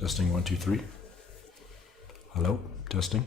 Testing 1, 2, 3. Hello, testing.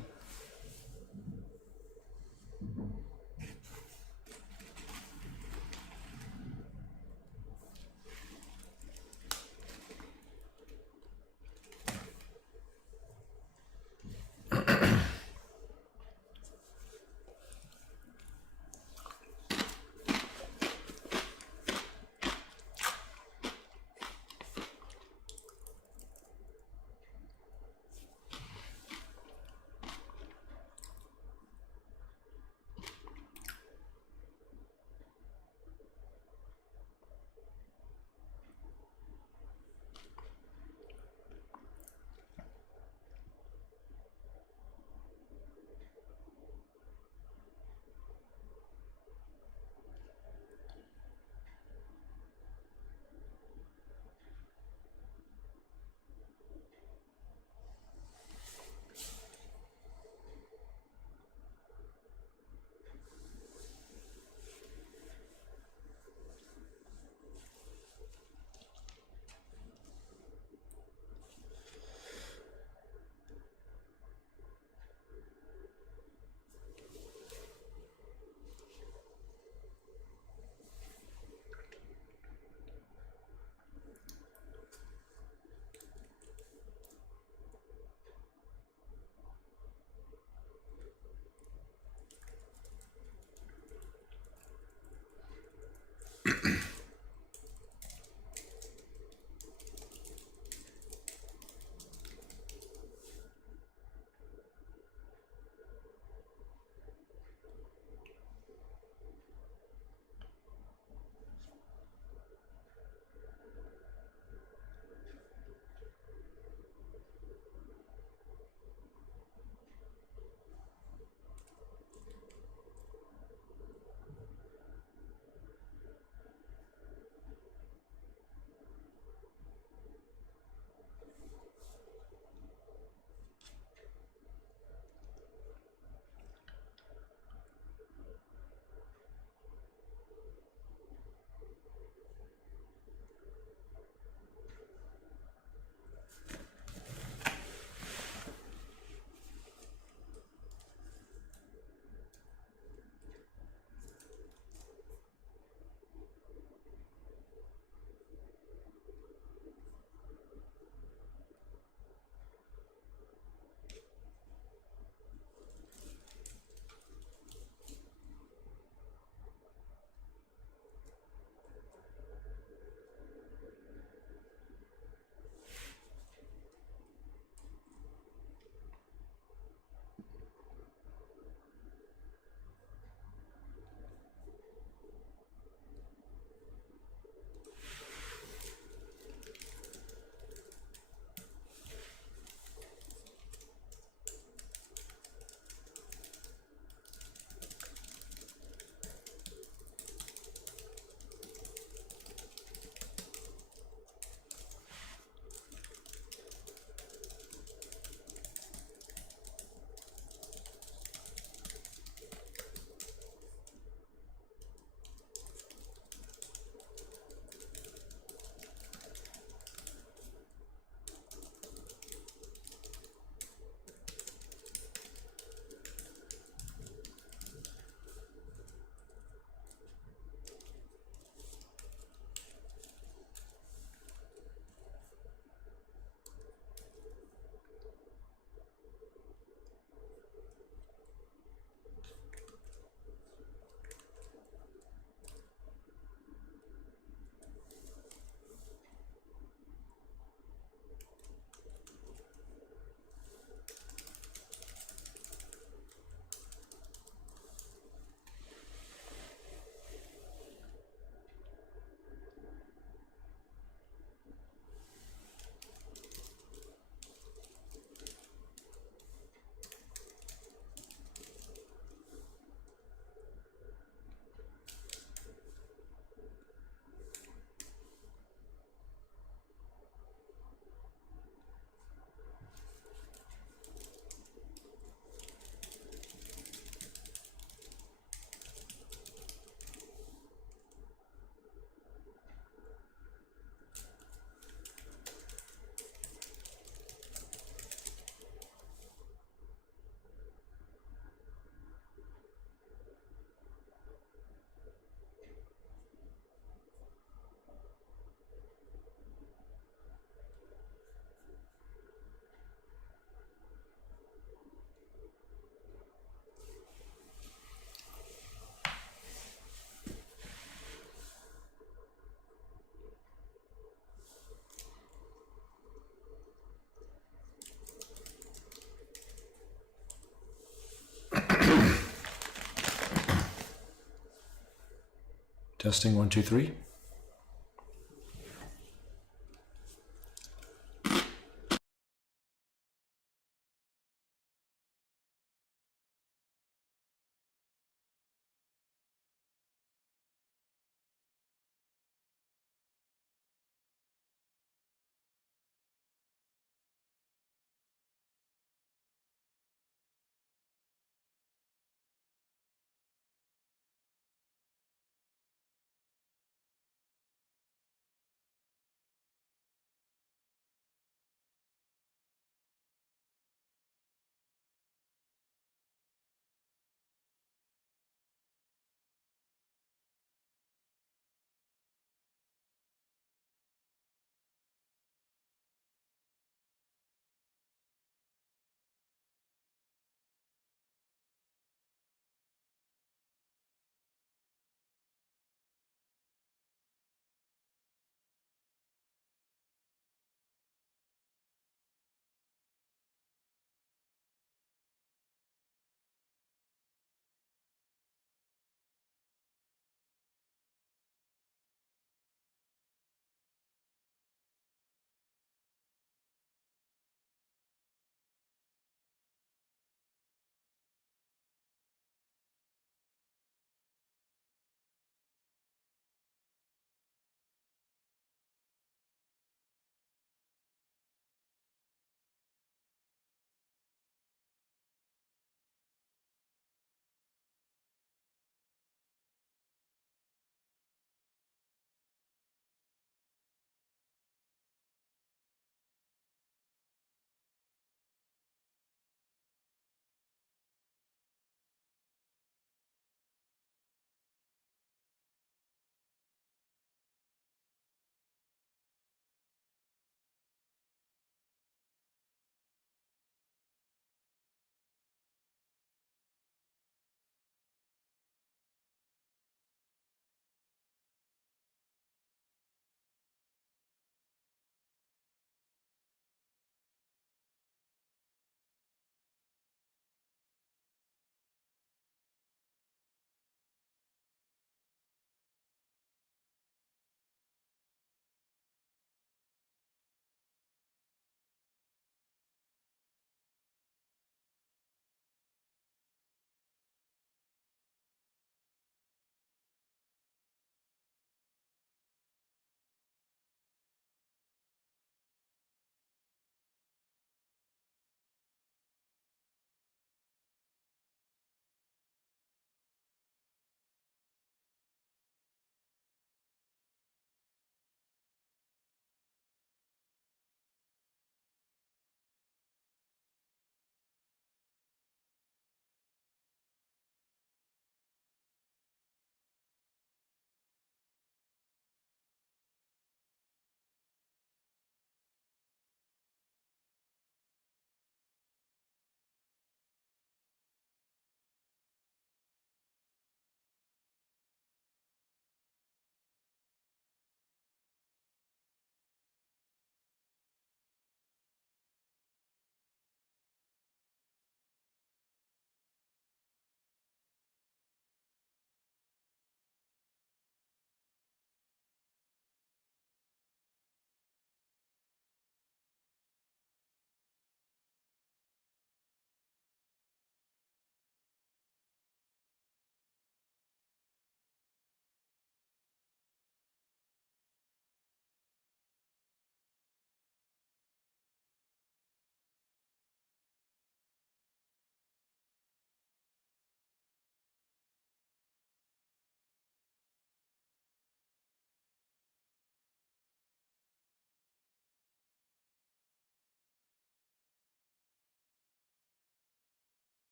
Testing 1, 2, 3.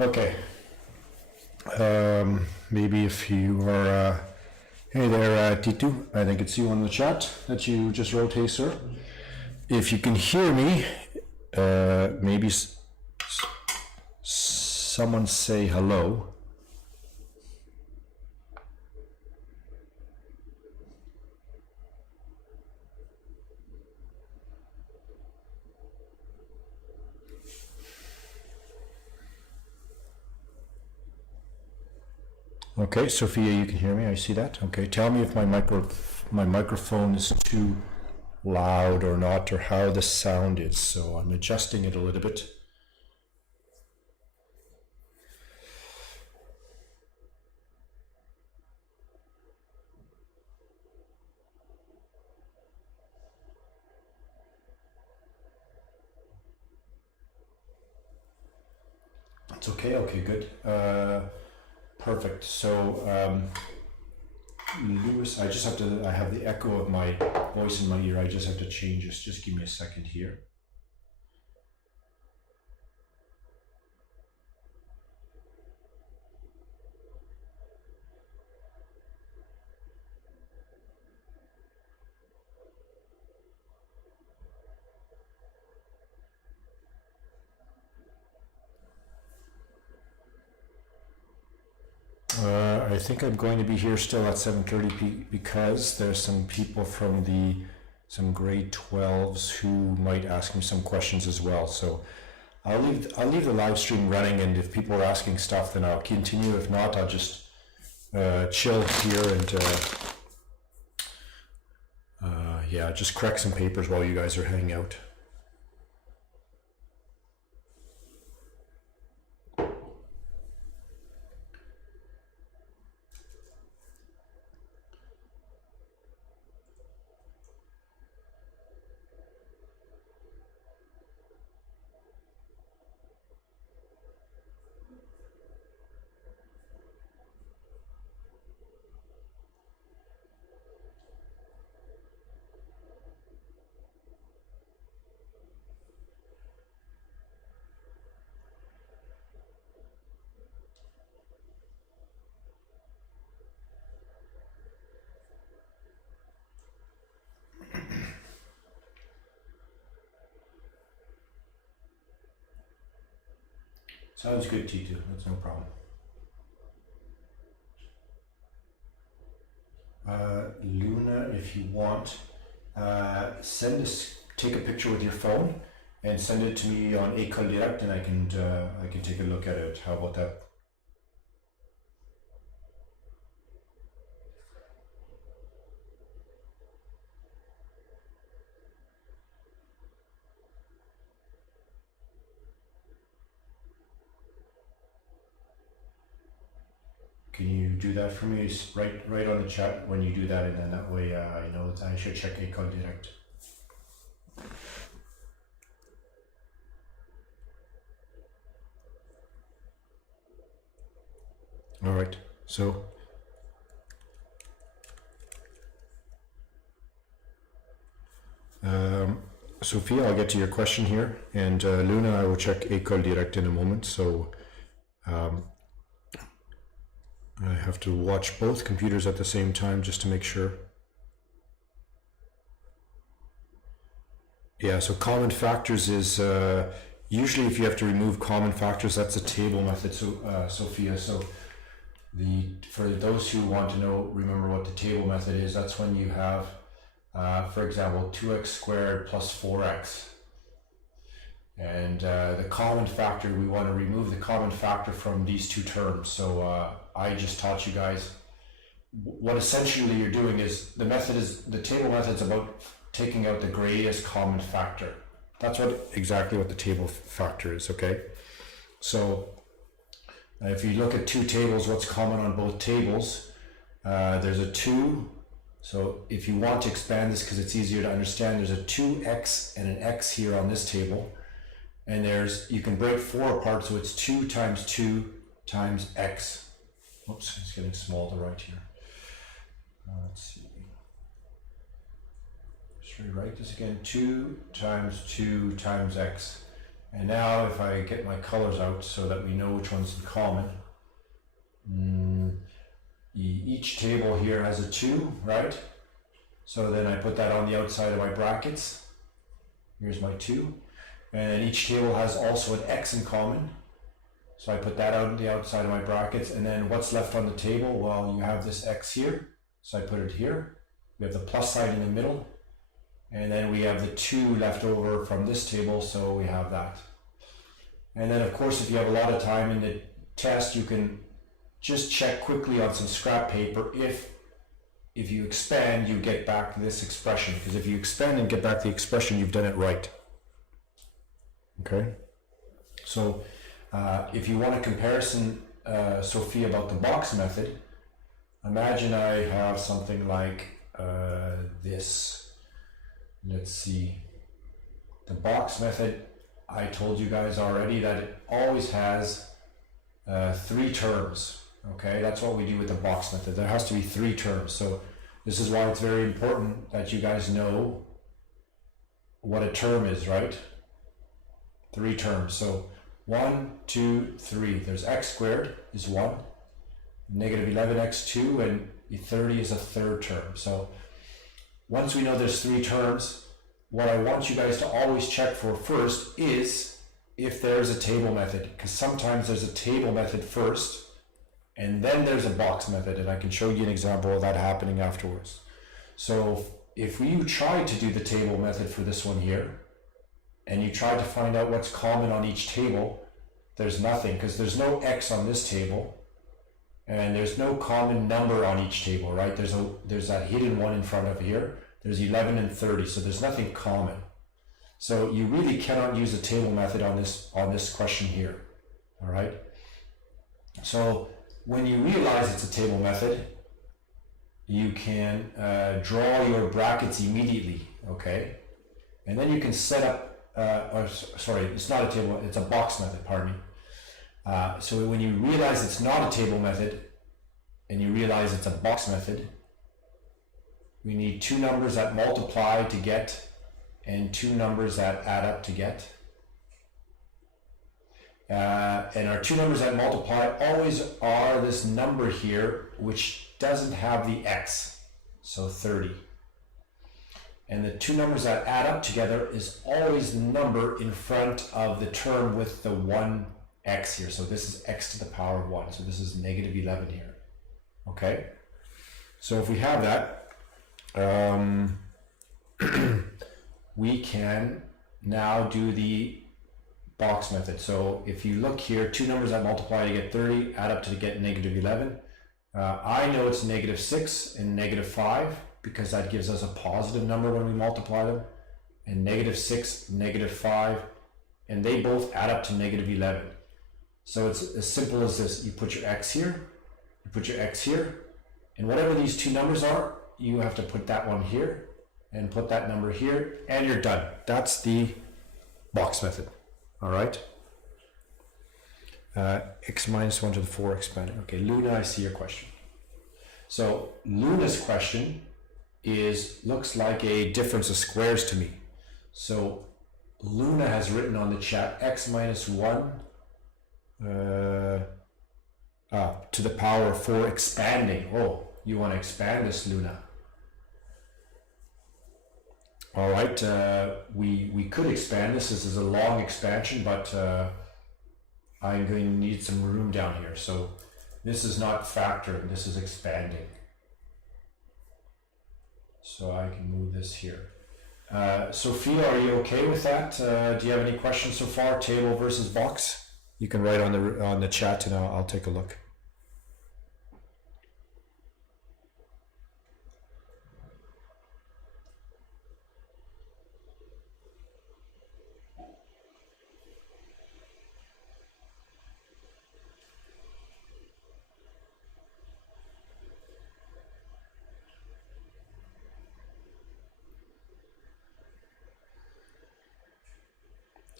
Okay. Maybe if you are, hey there, Titu, I think it's you on the chat that you just wrote, hey sir. If you can hear me, maybe someone say hello. Okay, Sophia, you can hear me. I see that. Okay, tell me if my microphone is too loud or not, or how the sound is. So I'm adjusting it a little bit. It's okay. Okay, good. Perfect. So, Lewis, I just have to, I have the echo of my voice in my ear. I just have to change this. Just give me a second here. I think I'm going to be here still at 7:30 because there's some people from some grade 12s who might ask me some questions as well. So I'll leave the live stream running, and if people are asking stuff, then I'll continue. If not, I'll just chill here and yeah, just correct some papers while you guys are hanging out. Sounds good, T2. That's no problem. Luna, if you want, take a picture with your phone and send it to me on École Direct, and I can take a look at it. How about that? Can you do that for me? Write on the chat when you do that, and then that way I know that I should check École Direct. All right, so Sophia, I'll get to your question here, and Luna, I will check École Direct in a moment. So I have to watch both computers at the same time just to make sure. Yeah, so common factors is usually if you have to remove common factors, that's a table method, so Sophia. So for those who want to know, remember what the table method is, that's when you have, for example, 2x squared plus 4x. And the common factor, we want to remove the common factor from these two terms. So I just taught you guys what essentially you're doing is the table method is about taking out the greatest common factor. That's exactly what the table factor is, okay? So if you look at two tables, what's common on both tables? There's a 2. So if you want to expand this because it's easier to understand, there's a 2x and an x here on this table. And you can break 4 apart, so it's 2 times 2 times x. Oops, it's getting small to write here. Let's see. Just rewrite this again. 2 times 2 times x. And now if I get my colors out so that we know which one's in common, each table here has a 2, right? So then I put that on the outside of my brackets. Here's my 2. And each table has also an X in common. So I put that on the outside of my brackets. And then what's left on the table? Well, you have this X here. So I put it here. We have the plus sign in the middle. And then we have the 2 left over from this table. So we have that. And then of course, if you have a lot of time in the test, you can just check quickly on some scrap paper if you expand, you get back this expression. Because if you expand and get back the expression, you've done it right. Okay? So if you want a comparison, Sophie, about the box method, imagine I have something like this. Let's see. The box method, I told you guys already that it always has 3 terms. Okay, that's what we do with the box method. There has to be 3 terms. So this is why it's very important that you guys know what a term is, right? 3 terms. So 1, 2, 3. There's x squared is 1, negative 11x 2, and 30 is a 3rd term. So once we know there's 3 terms, what I want you guys to always check for first is if there's a table method, because sometimes there's a table method first and then there's a box method, and I can show you an example of that happening afterwards. So if you try to do the table method for this one here, and you try to find out what's common on each table, there's nothing, because there's no x on this table, and there's no common number on each table, right? There's that hidden one in front of here. There's 11 and 30, so there's nothing common. So you really cannot use a table method on this question here, all right? So when you realize it's a table method, you can draw your brackets immediately, okay? And then you can set up, sorry, it's not a table, it's a box method, pardon me. So when you realize it's not a table method, and you realize it's a box method, we need 2 numbers that multiply to get, and 2 numbers that add up to get. And our 2 numbers that multiply always are this number here, which doesn't have the x, so 30. And the 2 numbers that add up together is always the number in front of the term with the 1x here. So this is x to the power of 1. So this is negative 11 here. Okay? So if we have that, we can now do the box method. So if you look here, 2 numbers that multiply to get 30 add up to get negative 11. I know it's negative 6 and negative 5 because that gives us a positive number when we multiply them. And negative 6, negative 5, and they both add up to negative 11. So it's as simple as this. You put your x here, you put your x here, and whatever these 2 numbers are, you have to put that one here and put that number here, and you're done. That's the box method. All right. X minus 1 to the 4 expanded. Okay, Luna, I see your question. So Luna's question looks like a difference of squares to me. So Luna has written on the chat x minus 1 to the power of 4 expanding. Oh, you want to expand this, Luna? All right, we could expand this. This is a long expansion, but I'm going to need some room down here. So this is not factoring, this is expanding. So I can move this here. Sophia, are you okay with that? Do you have any questions so far, table versus box? You can write on the chat and I'll take a look.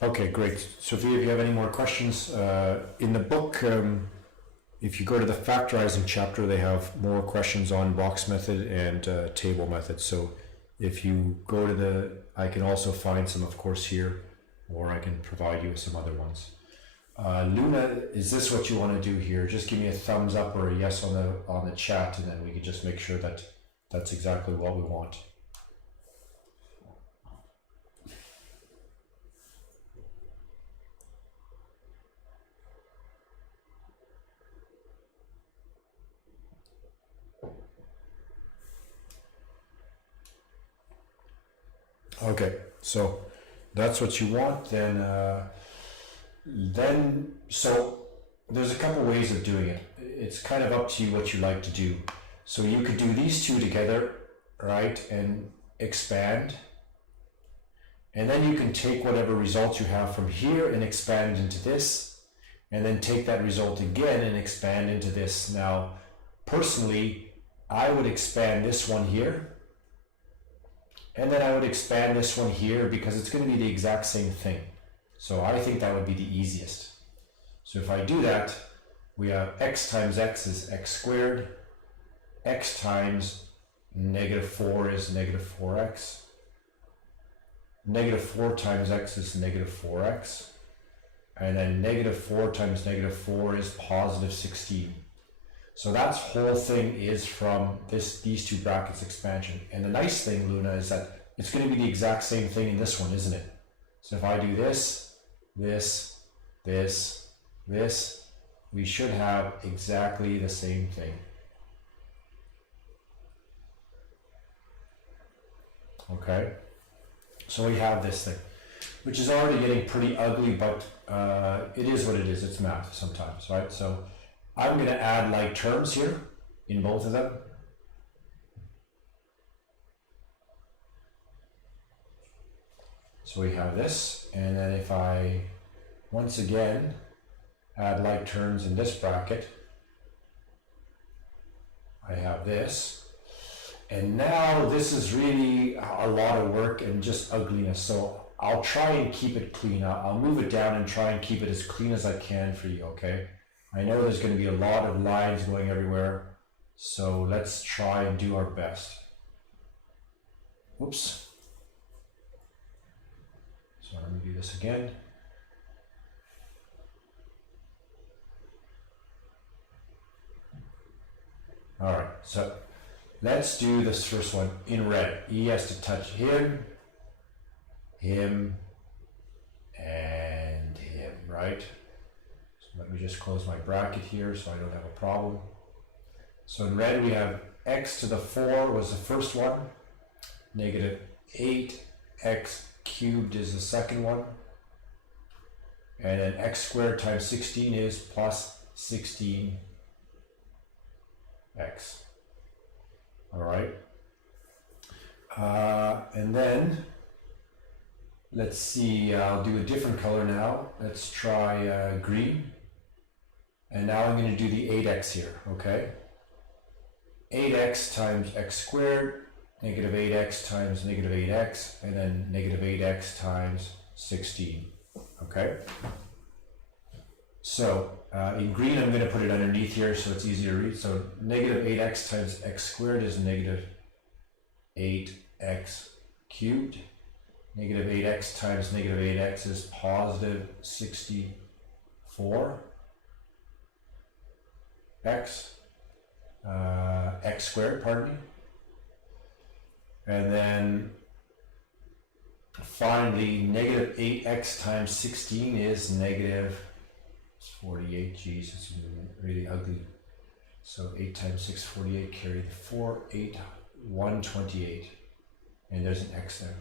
Okay, great. Sophia, if you have any more questions, in the book, if you go to the factorizing chapter, they have more questions on box method and table method. So if you go to I can also find some, of course, here. or I can provide you with some other ones. Luna, is this what you want to do here? Just give me a thumbs up or a yes on the chat, and then we can just make sure that that's exactly what we want. Okay, so that's what you want. Then so there's a couple ways of doing it. It's kind of up to you what you like to do. So you could do these two together, right, and expand. And then you can take whatever result you have from here and expand into this, and then take that result again and expand into this. Now, personally, I would expand this one here, and then I would expand this one here because it's going to be the exact same thing. So I think that would be the easiest. So if I do that, we have x times x is x squared, x times negative 4 is negative 4x, negative 4 times x is negative 4x, and then negative 4 times negative 4 is positive 16. So that whole thing is from these two brackets expansion. And the nice thing, Luna, is that it's going to be the exact same thing in this one, isn't it? So if I do this, this, this, this, we should have exactly the same thing. Okay, so we have this thing, which is already getting pretty ugly, but it is what it is. It's math sometimes, right? So I'm going to add like terms here in both of them. So we have this, and then if I once again add like terms in this bracket, I have this. And now this is really a lot of work and just ugliness. So I'll try and keep it clean. I'll move it down and try and keep it as clean as I can for you, okay? I know there's going to be a lot of lines going everywhere, so let's try and do our best. Oops. So let me do this again. All right, so let's do this first one in red. E has to touch him, him, and him, right? So let me just close my bracket here so I don't have a problem. So in red we have x to the 4 was the first one, negative 8x cubed is the second one, and then x squared times 16 is plus 16x. All right, and then let's see, I'll do a different color now. Let's try green, and now I'm going to do the 8x here, okay? 8x times x squared, negative 8x times negative 8x, and then negative 8x times 16, okay? So in green, I'm going to put it underneath here so it's easier to read. So negative 8x times x squared is negative 8x cubed. Negative 8x times negative 8x is positive 64x. X squared, pardon me. And then finally, negative 8x times 16 is negative 48. Geez, it's really ugly. So 8 times 6, 48, carry the 4, 8, 128. And there's an x there.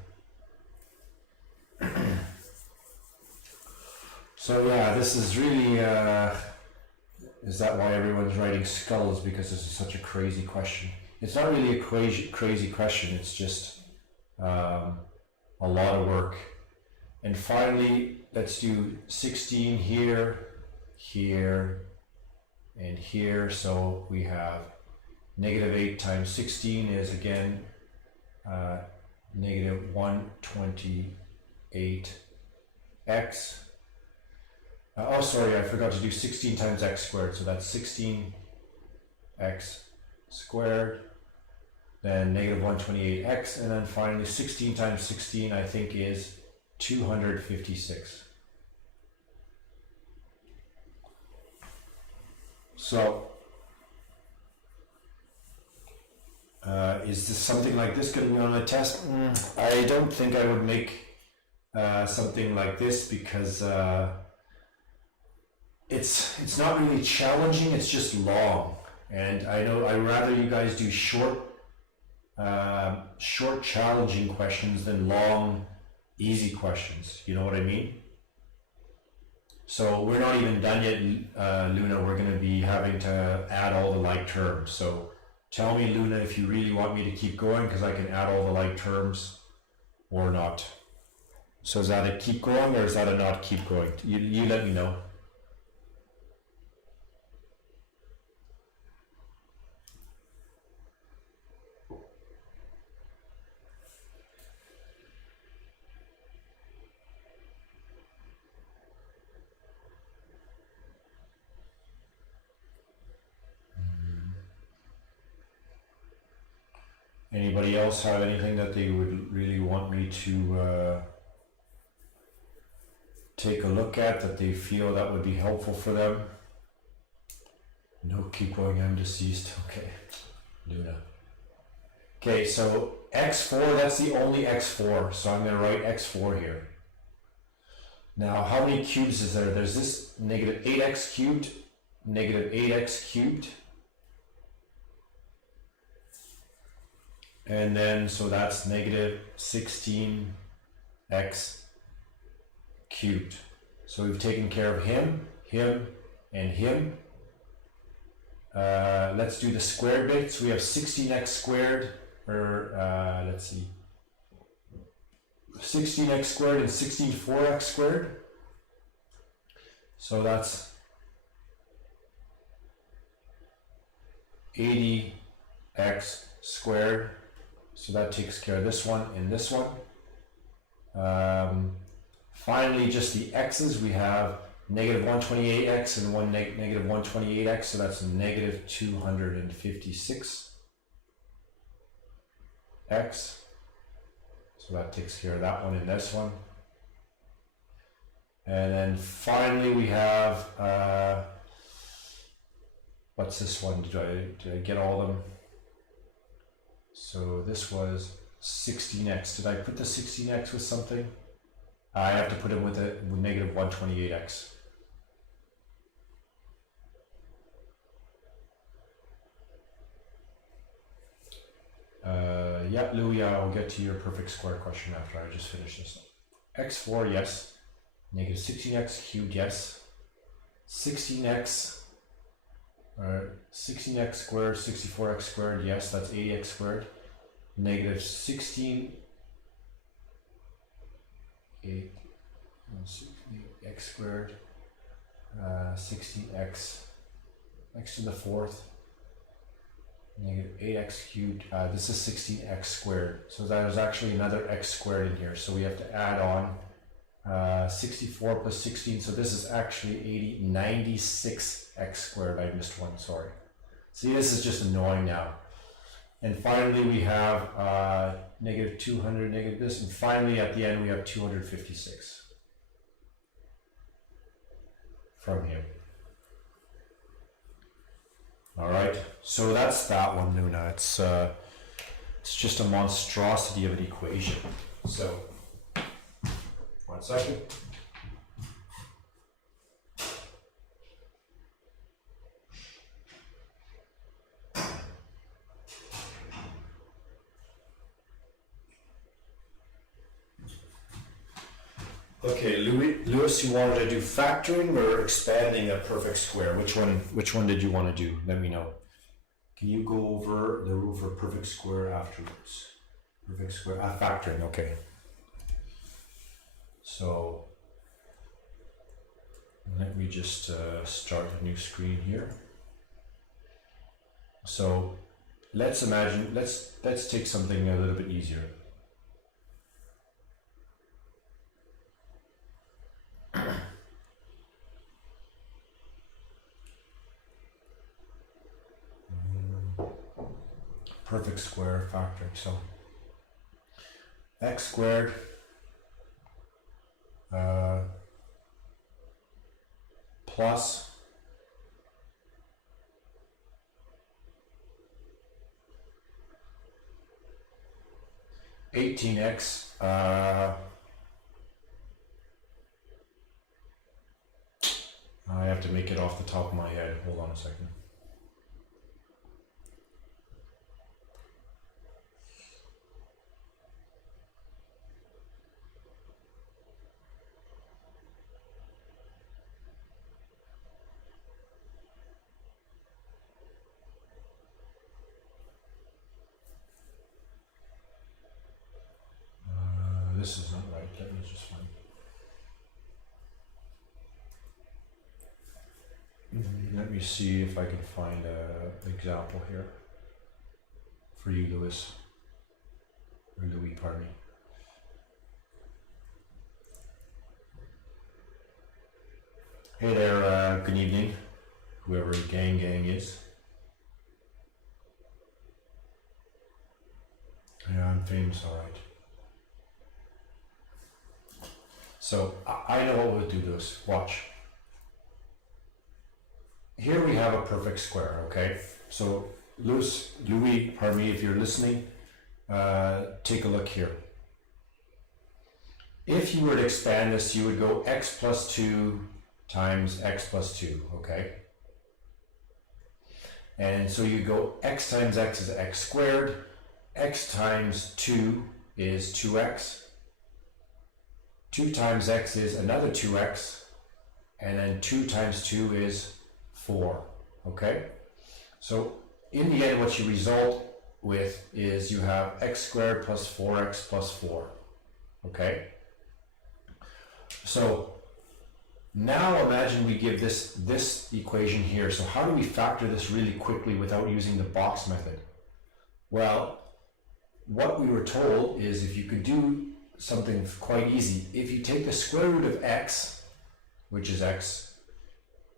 So yeah, this is really, is that why everyone's writing skulls? Because this is such a crazy question. It's not really a crazy question, it's just a lot of work. And finally, let's do 16 here, here, and here. So we have negative 8 times 16 is again negative 128x. Oh, sorry, I forgot to do 16 times x squared. So that's 16x squared, then negative 128x, and then finally 16 times 16 I think is 256. So, is this something like this going to be on the test? I don't think I would make something like this because it's not really challenging. It's just long, and I know I'd rather you guys do short challenging questions than long easy questions. You know what I mean? So we're not even done yet, Luna. We're going to be having to add all the like terms. So tell me, Luna, if you really want me to keep going, because I can add all the like terms or not. So is that a keep going or is that a not keep going? You let me know. Anybody else have anything that they would really want me to take a look at, that they feel that would be helpful for them? No, keep going, I'm deceased. Okay, Luna. Okay, so x4, that's the only x4, so I'm going to write x4 here. Now, how many cubes is there? There's this negative 8x cubed, negative 8x cubed. And then, so that's negative 16x cubed. So we've taken care of him, and him. Let's do the squared bit. So we have 16x squared, or let's see, 16x squared and 64x squared. So that's 80x squared. So that takes care of this one and this one. Finally, just the x's, we have negative 128x and negative 128x, so that's negative 256x. So that takes care of that one and this one. And then finally we have, what's this one? Did I get all of them? So this was 16x. Did I put the 16x with something? I have to put it with negative 128x. Yeah, Louis, I'll get to your perfect square question after I just finish this. x4, yes. Negative 16x cubed, yes. 16x, 16x squared, 64x squared, yes, that's 80x squared. Negative 16x squared, 16x, x to the fourth, negative 8x cubed. This is 16x squared, so there's actually another x squared in here, so we have to add on 64 plus 16, so this is actually 96x squared. I missed one, sorry. See, this is just annoying now. And finally we have negative 200, negative this, and finally at the end we have 256 from here. All right, so that's that one, Luna. It's just a monstrosity of an equation. So, 1 second. Okay, Lewis, you wanted to do factoring or expanding a perfect square? Which one did you want to do? Let me know. Can you go over the rule for perfect square afterwards? Perfect square, factoring, okay. So, let me just start a new screen here. So, let's imagine, let's take something a little bit easier. Perfect square factoring. So x squared plus 18x, I have to make it off the top of my head. Hold on a second. This is not right. Let me just find it. Let me see if I can find an example here for you, Louis. Or Louis, pardon me. Hey there, good evening, whoever gang is. Yeah, I'm famous, all right. So I know what we'll do, Louis. Watch. Here we have a perfect square, okay? So Louis, pardon me, if you're listening, take a look here. If you were to expand this, you would go x plus 2 times x plus 2, okay? And so you go x times x is x squared, x times 2 is 2x, 2 times x is another 2x, and then 2 times 2 is 4, okay? So in the end, what you result with is you have x squared plus 4x plus 4, okay? So now imagine we give this equation here. So how do we factor this really quickly without using the box method? Well, what we were told is if you could do something quite easy, if you take the square root of x, which is x,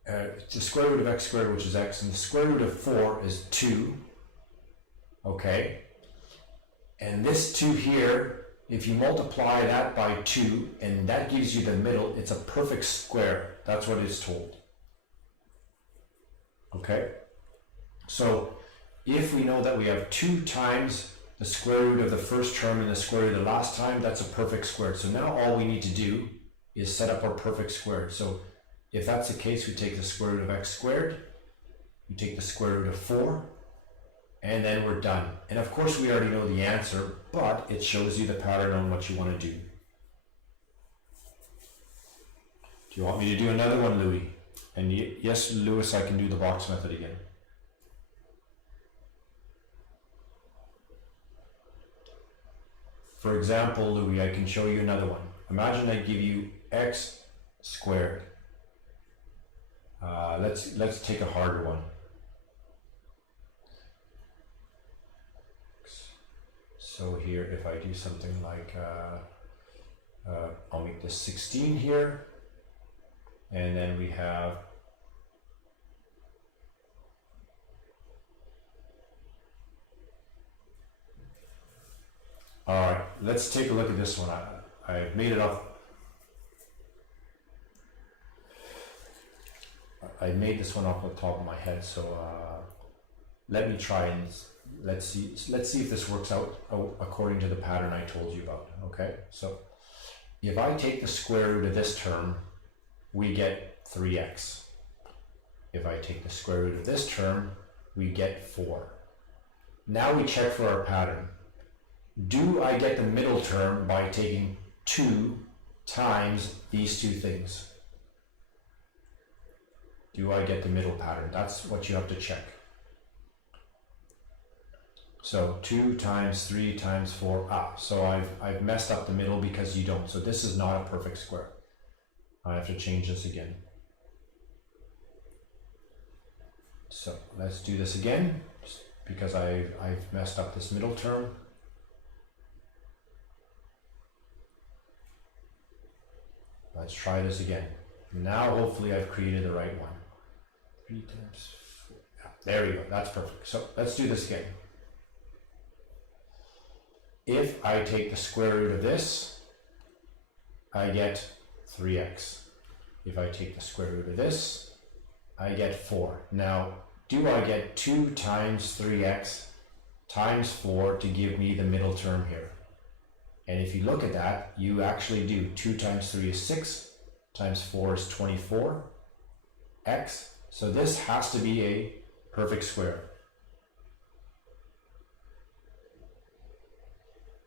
the square root of x squared, which is x, and the square root of 4 is 2, okay? And this 2 here, if you multiply that by 2, and that gives you the middle, it's a perfect square. That's what it's told. Okay? So, if we know that we have 2 times the square root of the first term and the square root of the last time, that's a perfect square. So now all we need to do is set up our perfect square. So, if that's the case, we take the square root of x squared, we take the square root of 4, and then we're done. And of course we already know the answer, but it shows you the pattern on what you want to do. Do you want me to do another one, Louis? And yes, Louis, I can do the box method again. For example, Louis, I can show you another one. Imagine I give you x squared. Let's take a harder one. So here, if I do something like, I'll make this 16 here, and then we have all right, let's take a look at this one. I've made it up. I made this one off the top of my head, so let me try and let's see if this works out according to the pattern I told you about. Okay, so if I take the square root of this term, we get 3x. If I take the square root of this term, we get 4. Now we check for our pattern. Do I get the middle term by taking 2 times these two things? Do I get the middle pattern? That's what you have to check. So 2 times 3 times 4, so I've messed up the middle because you don't. So this is not a perfect square. I have to change this again. So let's do this again, because I've messed up this middle term. Let's try this again. Now hopefully I've created the right one. 3 times 4. Yeah, there we go. That's perfect. So let's do this again. If I take the square root of this, I get 3x. if I take the square root of this, I get 4. Now, do I get 2 times 3x times 4 to give me the middle term here? And if you look at that, you actually do. 2 times 3 is 6, times 4 is 24x. So this has to be a perfect square.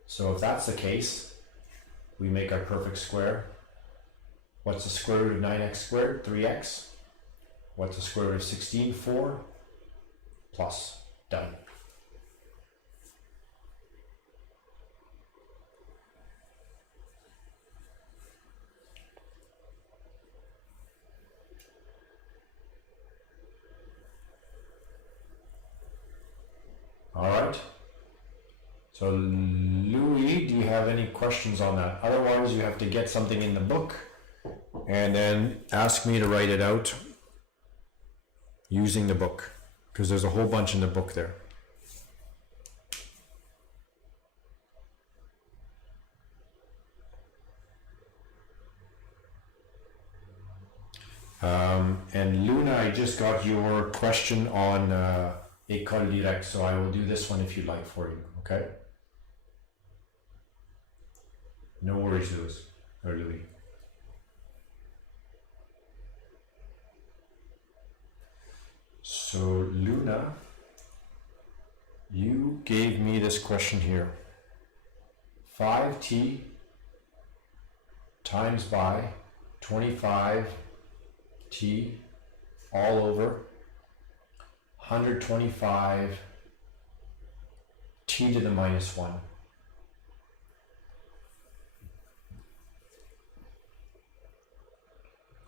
So if that's the case, we make our perfect square. What's the square root of 9x squared? 3x. What's the square root of 16? 4. Plus. Done. All right. So Louis, do you have any questions on that? Otherwise, you have to get something in the book and then ask me to write it out using the book, because there's a whole bunch in the book there. And Luna, I just got your question on École Direct, so I will do this one if you'd like for you, okay? No worries, Louis. So Luna, you gave me this question here. 5t times by 25t all over 125 t to the minus 1.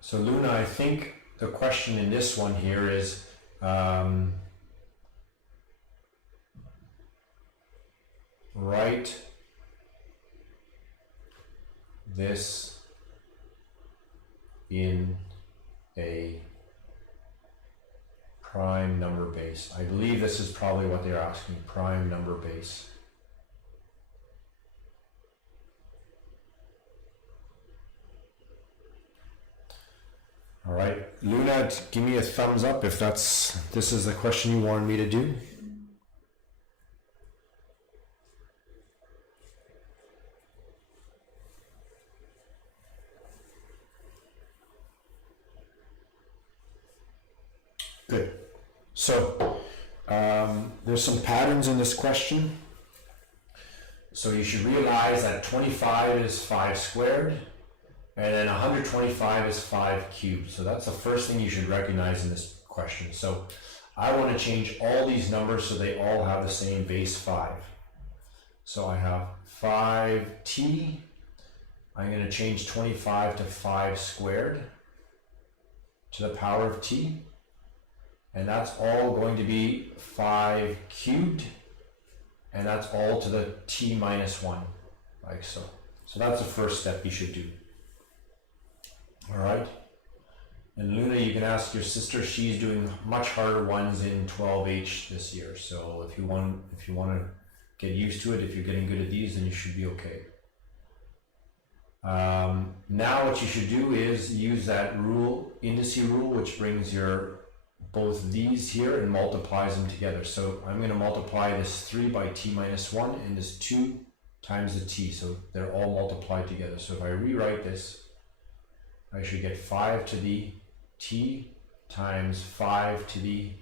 So Luna, I think the question in this one here is write this in a prime number base. I believe this is probably what they're asking, prime number base. All right, Luna, give me a thumbs up if this is the question you wanted me to do. Good. So there's some patterns in this question. So you should realize that 25 is 5 squared, and then 125 is 5 cubed. So that's the first thing you should recognize in this question. So I want to change all these numbers so they all have the same base 5. So I have 5t. I'm going to change 25 to 5 squared to the power of t. And that's all going to be 5 cubed. And that's all to the t minus 1, like so. So that's the first step you should do. All right. And Luna, you can ask your sister. She's doing much harder ones in 12H this year. So if you want to get used to it, if you're getting good at these, then you should be okay. Now what you should do is use that rule, Indices Rule, which brings your both these here and multiplies them together. So I'm going to multiply this 3 by t minus 1 and this 2 times the t. So they're all multiplied together. So if I rewrite this, I should get 5 to the t times 5 to the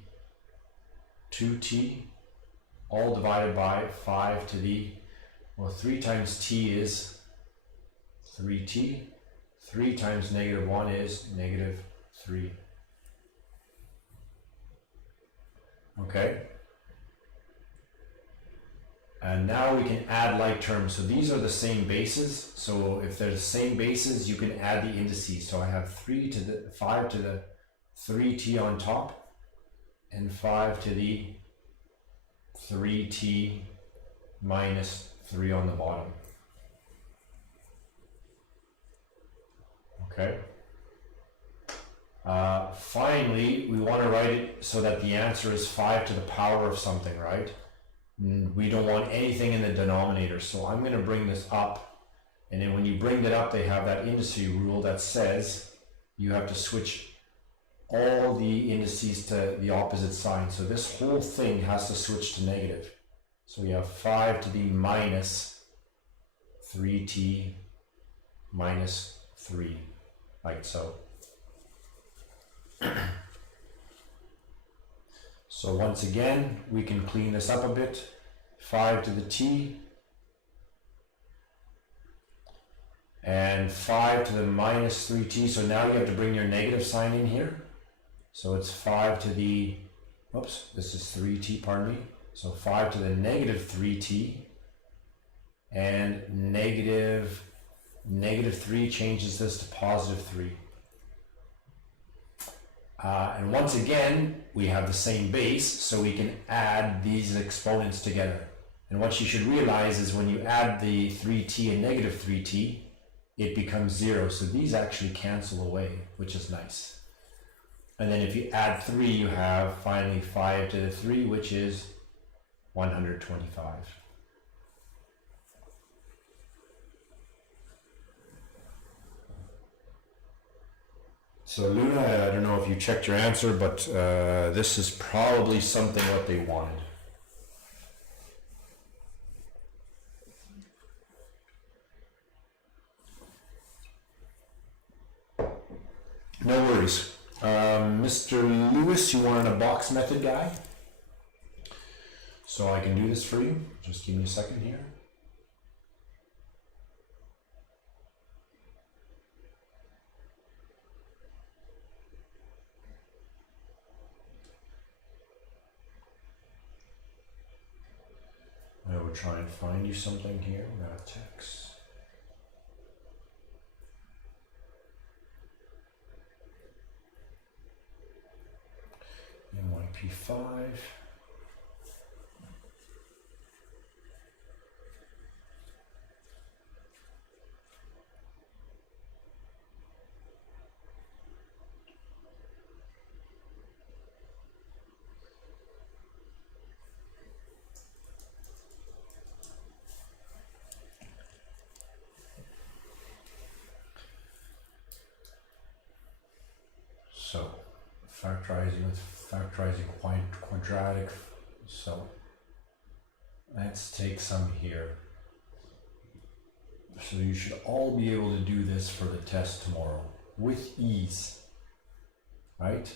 2t, all divided by 5 to the, well, 3 times t is 3t. 3 times negative 1 is negative 3. Okay. And now we can add like terms. So these are the same bases. So if they're the same bases, you can add the indices. So I have 5 to the 3t on top and 5 to the 3t minus 3 on the bottom. Okay. Finally, we want to write it so that the answer is 5 to the power of something, right? And we don't want anything in the denominator. So I'm going to bring this up. And then when you bring it up, they have that indices rule that says you have to switch all the indices to the opposite sign. So this whole thing has to switch to negative. So we have 5 to the minus 3t minus 3, like so. So once again, we can clean this up a bit. 5 to the t and 5 to the minus 3t. So now you have to bring your negative sign in here. So it's 5 to the, oops, this is 3t, pardon me. So 5 to the negative 3t, and negative 3 changes this to positive 3. And once again, we have the same base, so we can add these exponents together. And what you should realize is when you add the 3t and negative 3t, it becomes 0. So these actually cancel away, which is nice. And then if you add 3, you have finally 5 to the 3, which is 125. So Luna, I don't know if you checked your answer, but this is probably something what they wanted. No worries. Mr. Lewis, you wanted a box method guy? So I can do this for you. Just give me a second here. I will try and find you something here. Text. MYP5. So, factorizing with factorizing quadratic. So, let's take some here. So you should all be able to do this for the test tomorrow with ease, right?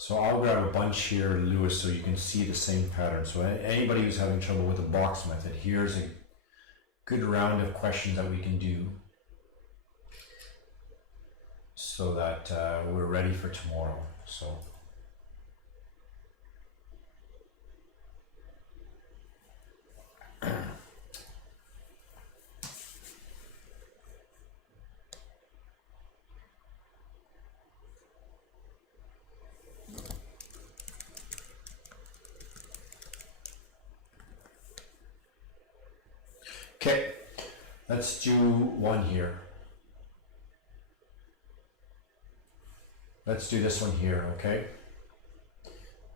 So I'll grab a bunch here, Lewis, so you can see the same pattern. So anybody who's having trouble with the box method, here's a good round of questions that we can do so that we're ready for tomorrow. So. Okay, let's do one here. Let's do this one here, okay?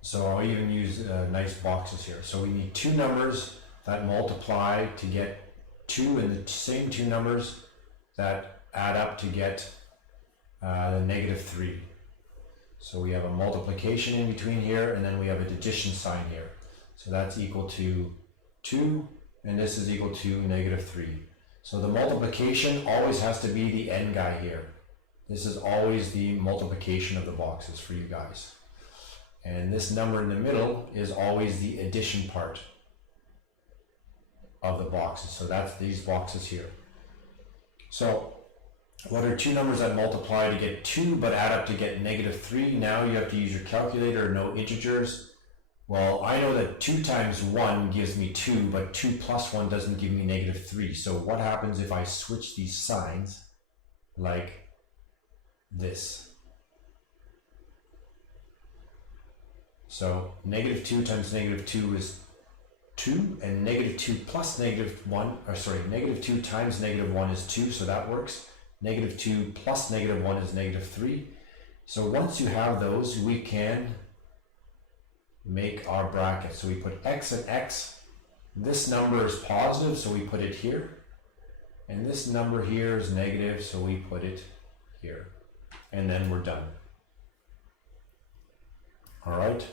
So I'll even use nice boxes here. So we need two numbers that multiply to get 2 and the same two numbers that add up to get the -3. So we have a multiplication in between here, and then we have an addition sign here. So that's equal to 2, and this is equal to -3. So the multiplication always has to be the end guy here. This is always the multiplication of the boxes for you guys. And this number in the middle is always the addition part of the boxes. So that's these boxes here. So what are two numbers that multiply to get 2 but add up to get -3? Now you have to use your calculator, no integers. Well, I know that 2 times 1 gives me 2, but 2 plus 1 doesn't give me -3. So what happens if I switch these signs like this? So -2 times -2 is 2, and negative 2 plus negative 1, or sorry, negative 2 times negative 1 is 2, so that works. Negative 2 plus negative 1 is negative 3. So once you have those, we can make our bracket. So we put x and x. This number is positive, so we put it here. And this number here is negative, so we put it here. And then we're done. All right.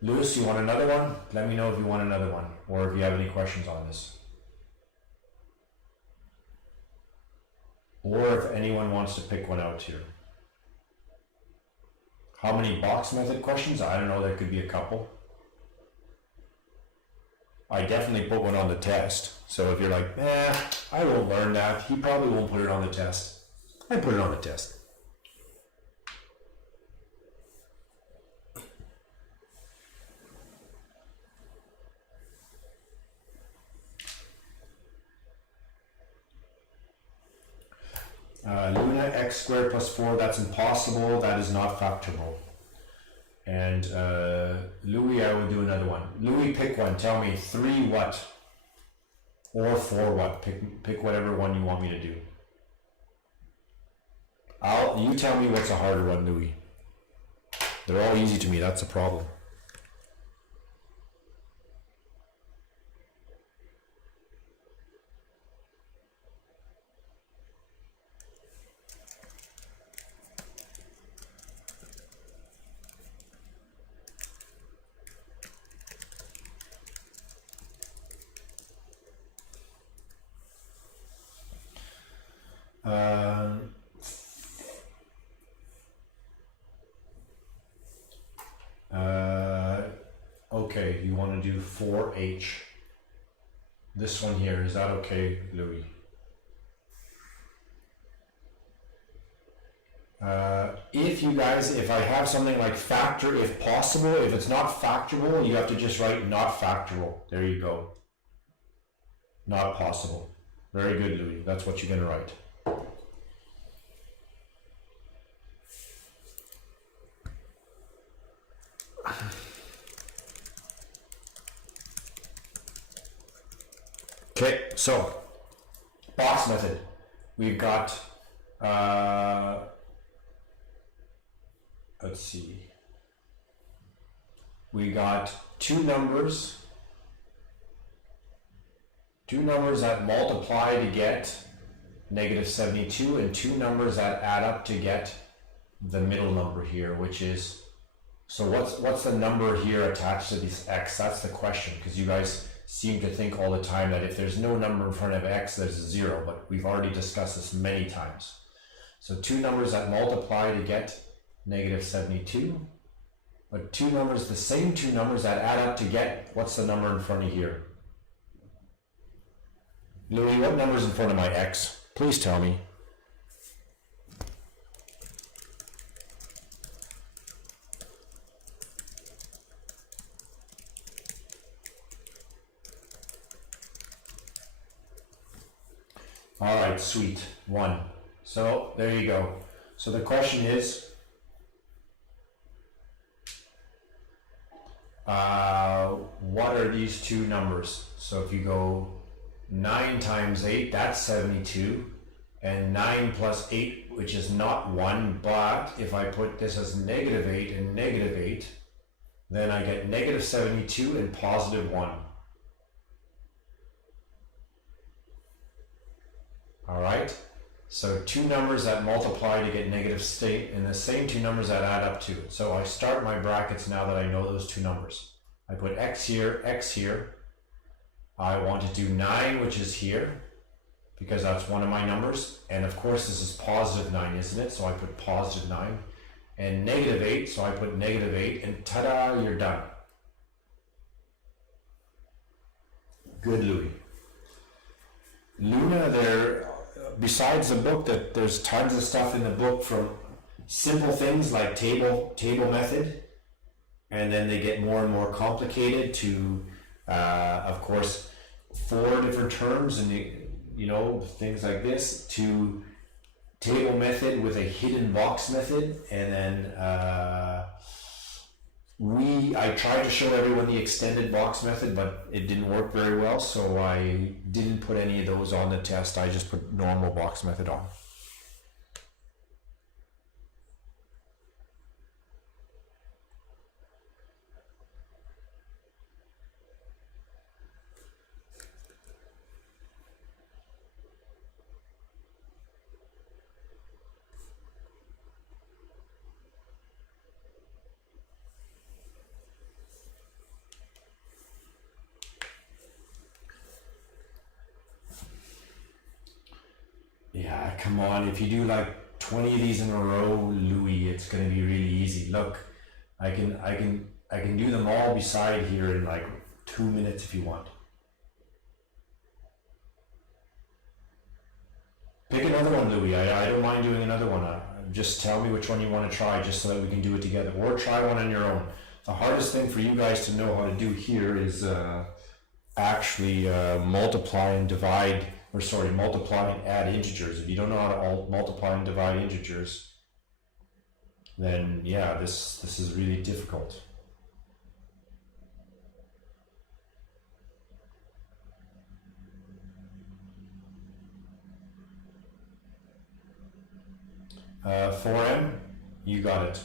Lewis, you want another one? Let me know if you want another one, or if you have any questions on this. Or if anyone wants to pick one out here. How many box method questions? I don't know, there could be a couple. I definitely put one on the test. So if you're like, I won't learn that, he probably won't put it on the test. I put it on the test. Luna, x squared plus 4, that's impossible, that is not factorable. And Louis, I will do another one. Louis, pick one, tell me 3 what? Or 4 what? Pick whatever one you want me to do. You tell me what's a harder one, Louis. They're all easy to me, that's a problem. Okay, you want to do 4h. This one here, is that okay, Louis? If I have something like factor, if possible, if it's not factorable, you have to just write not factorable. There you go. Not possible. Very good, Louis. That's what you're going to write. Okay, so box method. We've got, let's see. We got two numbers that multiply to get negative 72, and two numbers that add up to get the middle number here, which is, so what's the number here attached to this x? That's the question, because you guys seem to think all the time that if there's no number in front of x, there's a 0, but we've already discussed this many times. So two numbers that multiply to get negative 72, but two numbers, the same two numbers that add up to get, what's the number in front of here? Louis, what number's in front of my x? Please tell me. All right, sweet, 1. So there you go. So the question is, what are these two numbers? So if you go 9 times 8, that's 72, and 9 plus 8, which is not 1, but if I put this as negative 8 and negative 8, then I get negative 72 and positive 1. Alright, so two numbers that multiply to get negative state, and the same two numbers that add up to it. So I start my brackets now that I know those two numbers. I put x here, x here. I want to do 9, which is here, because that's one of my numbers. And of course this is positive 9, isn't it? So I put positive 9. And negative 8, so I put negative 8, and ta-da, you're done. Good, Louis. Luna, there, besides the book, that there's tons of stuff in the book, from simple things like table method, and then they get more and more complicated to, of course, 4 different terms and things like this, to table method with a hidden box method, and then I tried to show everyone the extended box method, but it didn't work very well, so I didn't put any of those on the test. I just put normal box method on. Yeah, come on. If you do like 20 of these in a row, Louis, it's going to be really easy. Look, I can do them all beside here in like 2 minutes if you want. Pick another one, Louis. I don't mind doing another one. Just tell me which one you want to try, just so that we can do it together. Or try one on your own. The hardest thing for you guys to know how to do here is actually multiply and divide. Multiply and add integers. If you don't know how to multiply and divide integers, then yeah, this is really difficult. $4m, you got it.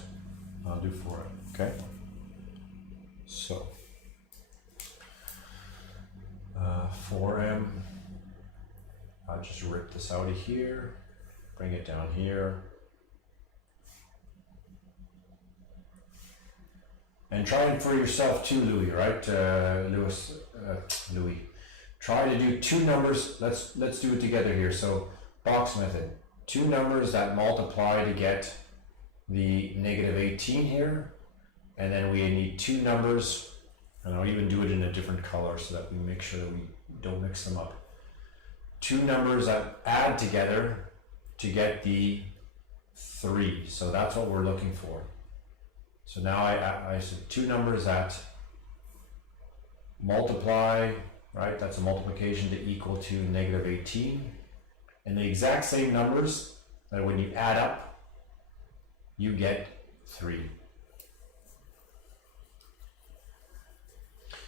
I'll do 4m, okay? So, 4m. I'll just rip this out of here, bring it down here. And try it for yourself too, Louis, right? Louis. Try to do two numbers. Let's do it together here. So, box method. Two numbers that multiply to get the -18 here. And then we need two numbers, and I'll even do it in a different color so that we make sure that we don't mix them up. Two numbers that add together to get the 3. So that's what we're looking for. So now I said two numbers that multiply, right? That's a multiplication to equal to -18. And the exact same numbers that when you add up, you get 3.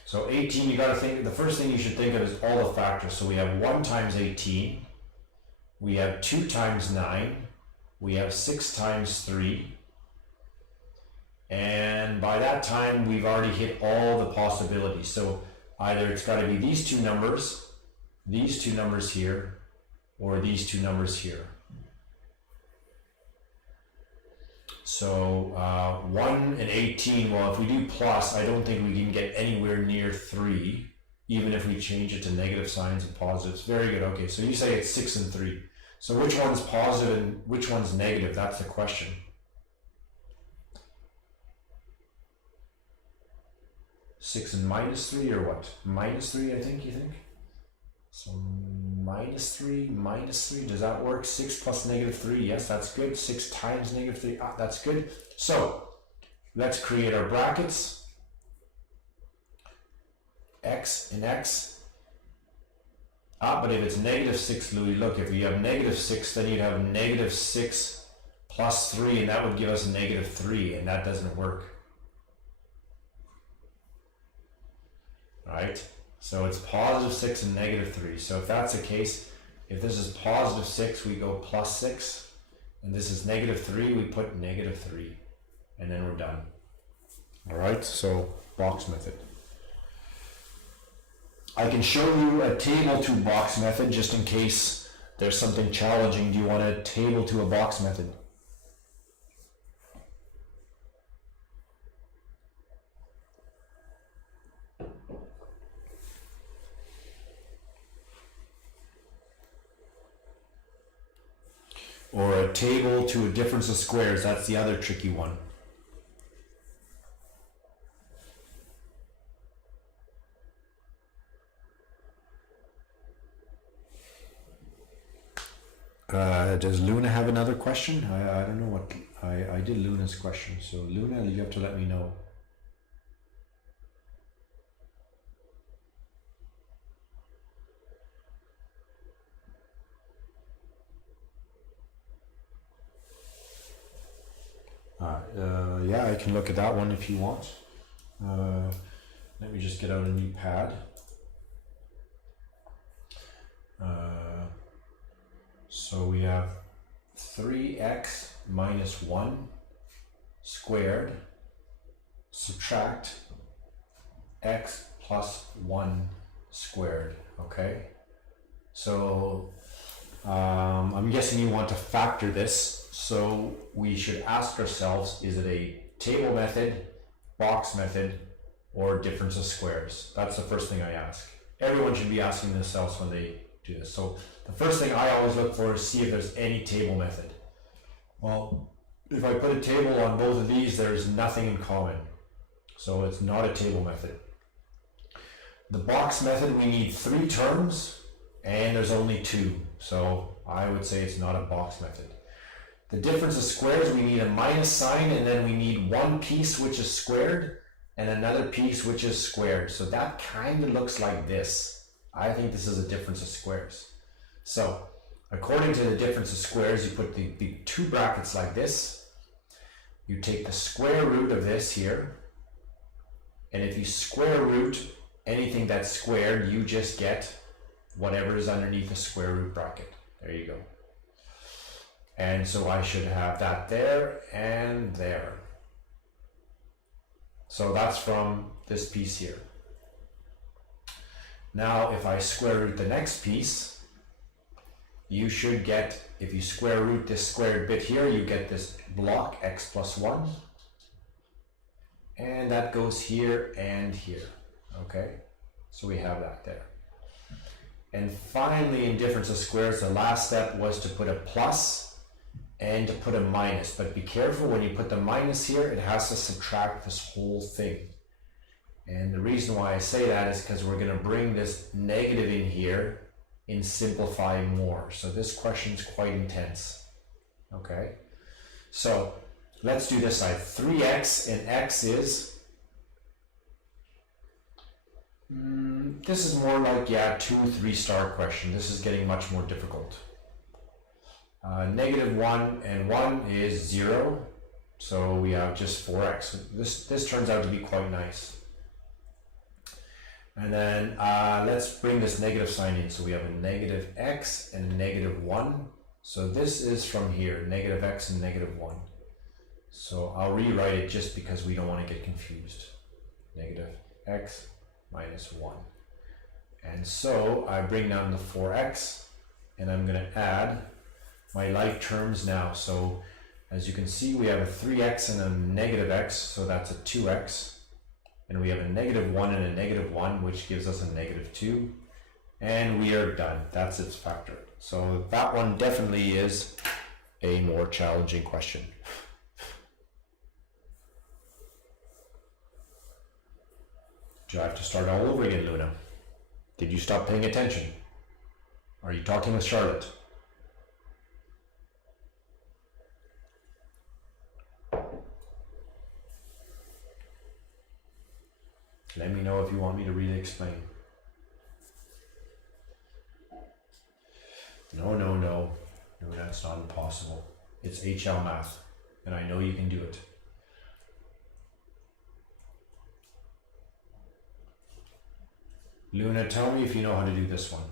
So 18, you got to think, the first thing you should think of is all the factors. So we have 1 times 18, we have 2 times 9, we have 6 times 3, and by that time we've already hit all the possibilities. So either it's got to be these two numbers here, or these two numbers here. So 1 and 18, well, if we do plus, I don't think we can get anywhere near 3, even if we change it to negative signs and positives. Very good. Okay, so you say it's 6 and 3. So which one's positive and which one's negative? That's the question. Six and -3 or what? -3, I think, you think? So -3, does that work? 6 plus -3, yes, that's good. 6 times -3, that's good. So let's create our brackets. X and X. But if it's -6, Louis, look, if you have -6, then you'd have -6 plus 3, and that would give us -3, and that doesn't work. Right? So it's +6 and -3. So if that's the case, if this is +6, we go +6, and this is -3, we put -3, and then we're done. All right, so box method. I can show you a table to box method just in case there's something challenging. Do you want a table to a box method? Or a table to a difference of squares, that's the other tricky one. Does Luna have another question? I don't know what, I did Luna's question, so Luna, you have to let me know. Yeah, I can look at that one if you want. Let me just get out a new pad. So we have 3x minus 1 squared subtract x plus 1 squared, okay? So I'm guessing you want to factor this, so we should ask ourselves, is it a table method, box method, or difference of squares? That's the first thing I ask. Everyone should be asking themselves when they do this. So the first thing I always look for is see if there's any table method. Well, if I put a table on both of these, there's nothing in common. So it's not a table method. The box method, we need 3 terms and there's only 2. So I would say it's not a box method. The difference of squares, we need a minus sign and then we need one piece which is squared and another piece which is squared. So that kind of looks like this. I think this is a difference of squares. So according to the difference of squares, you put the 2 brackets like this. You take the square root of this here. And if you square root anything that's squared, you just get whatever is underneath the square root bracket. There you go. And so I should have that there and there. So that's from this piece here. Now if I square root the next piece, you should get, if you square root this squared bit here, you get this block x plus 1. And that goes here and here. Okay, so we have that there. And finally, in difference of squares, the last step was to put a plus and to put a minus. But be careful, when you put the minus here, it has to subtract this whole thing. And the reason why I say that is because we're going to bring this negative in here in Simplify More. So this question is quite intense. Okay, so let's do this side. 3x and x is, this is more like, yeah, 2 3-star question. This is getting much more difficult. Negative 1 and 1 is 0. So we have just 4x. This turns out to be quite nice. And then let's bring this negative sign in. So we have a negative x and a negative 1. So this is from here, negative x and negative 1. So I'll rewrite it just because we don't want to get confused. Negative x minus 1. And so I bring down the 4x and I'm going to add my like terms now. So as you can see, we have a 3x and a negative x, so that's a 2x. And we have a negative 1 and a negative 1, which gives us a negative 2. And we are done. That's its factor. So that one definitely is a more challenging question. Do I have to start all over again, Luna? Did you stop paying attention? Are you talking with Charlotte? Let me know if you want me to really explain. No, that's not impossible. It's HL math, and I know you can do it. Luna, tell me if you know how to do this one.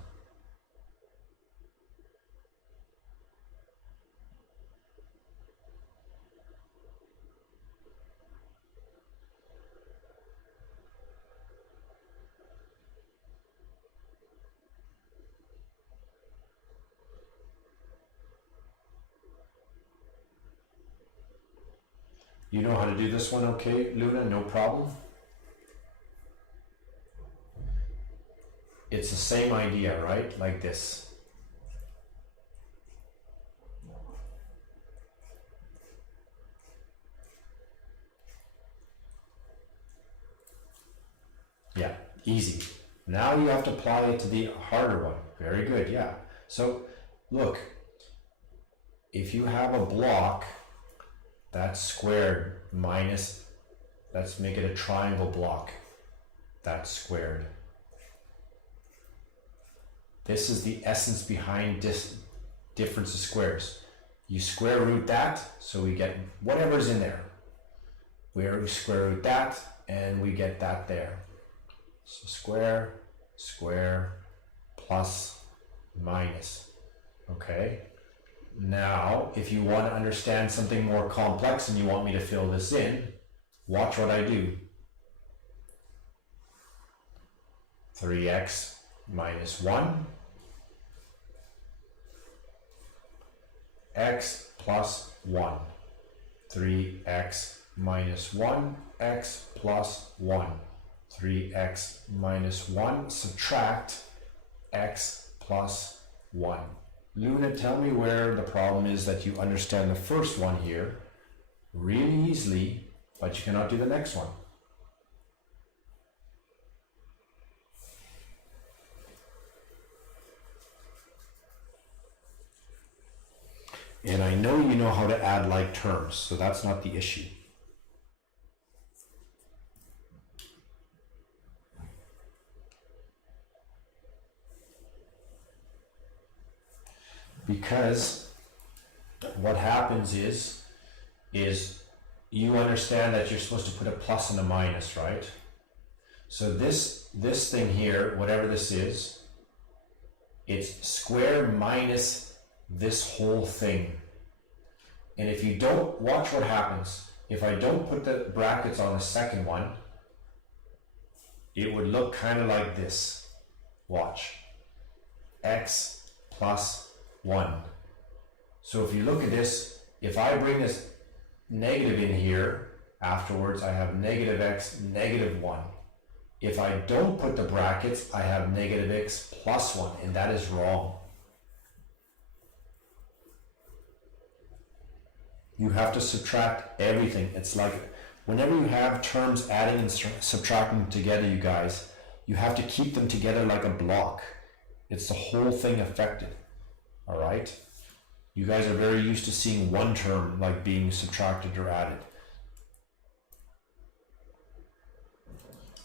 You know how to do this one, okay, Luna? No problem. It's the same idea, right? Like this. Yeah, easy. Now you have to apply it to the harder one. Very good, yeah. So look, if you have a block that's squared minus, let's make it a triangle block that's squared. This is the essence behind this difference of squares. You square root that, so we get whatever's in there. We square root that, and we get that there. So square, square, plus, minus. Okay? Now, if you want to understand something more complex and you want me to fill this in, watch what I do. 3x minus 1, x plus 1. 3x minus 1, x plus 1. 3x minus 1, subtract x plus 1. Luna, tell me where the problem is that you understand the first one here really easily, but you cannot do the next one. And I know you know how to add like terms, so that's not the issue. Because what happens is you understand that you're supposed to put a plus and a minus, right? So this thing here, whatever this is, it's square minus this whole thing. And if you don't, watch what happens. If I don't put the brackets on the second one, it would look kind of like this. Watch. X plus 1. So if you look at this, if I bring this negative in here, afterwards I have negative x, negative 1. If I don't put the brackets, I have negative x plus 1, and that is wrong. You have to subtract everything. It's like whenever you have terms adding and subtracting together, you guys, you have to keep them together like a block. It's the whole thing affected. All right? You guys are very used to seeing one term like being subtracted or added.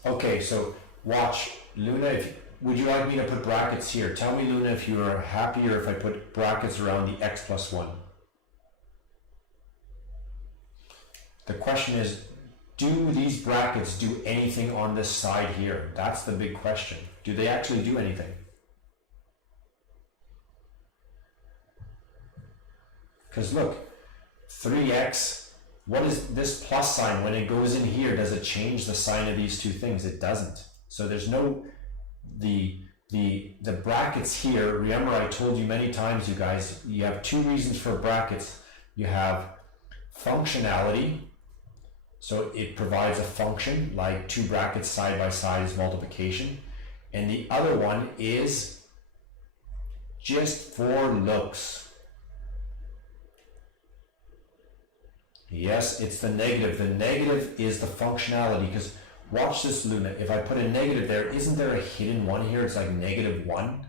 Okay, so watch. Luna, would you like me to put brackets here? Tell me, Luna, if you are happier if I put brackets around the x plus 1. The question is, do these brackets do anything on this side here? That's the big question. Do they actually do anything? Because look, 3x, what is this plus sign? When it goes in here, does it change the sign of these two things? It doesn't. So there's no, the brackets here, remember I told you many times, you guys, you have two reasons for brackets. You have functionality, so it provides a function, like two brackets side by side is multiplication. And the other one is just for looks. Yes, it's the negative. The negative is the functionality, because watch this, Luna. If I put a negative there, isn't there a hidden 1 here? It's like negative 1.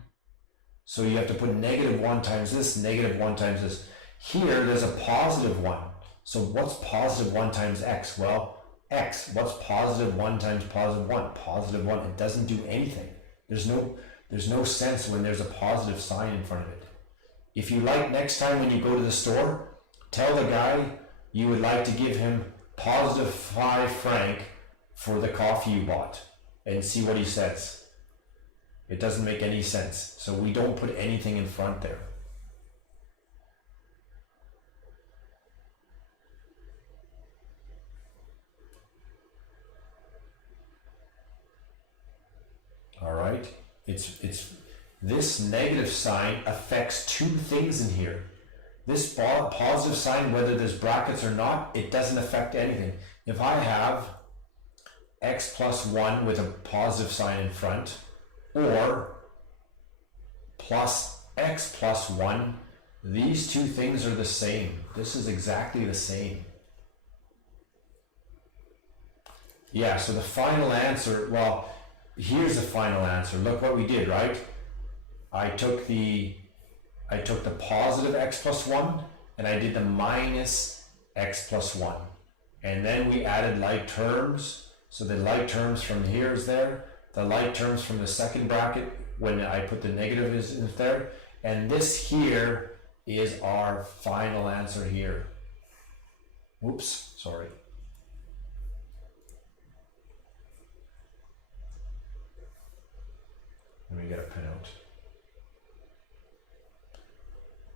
So you have to put negative 1 times this, negative 1 times this. Here, there's a positive 1. So what's positive 1 times x? Well, x. What's positive 1 times positive 1? Positive 1. It doesn't do anything. There's no sense when there's a positive sign in front of it. If you like, next time when you go to the store, tell the guy you would like to give him positive 5 franc for the coffee you bought, and see what he says. It doesn't make any sense. So we don't put anything in front there. All right, it's this negative sign affects two things in here. This positive sign, whether there's brackets or not, it doesn't affect anything. If I have x plus 1 with a positive sign in front, or plus x plus 1, these two things are the same. This is exactly the same. Yeah, so the final answer, well, here's the final answer. Look what we did, right? I took the positive x plus 1 and I did the minus x plus 1. And then we added like terms. So the like terms from here is there. The like terms from the second bracket when I put the negative is there. And this here is our final answer here. Oops, sorry.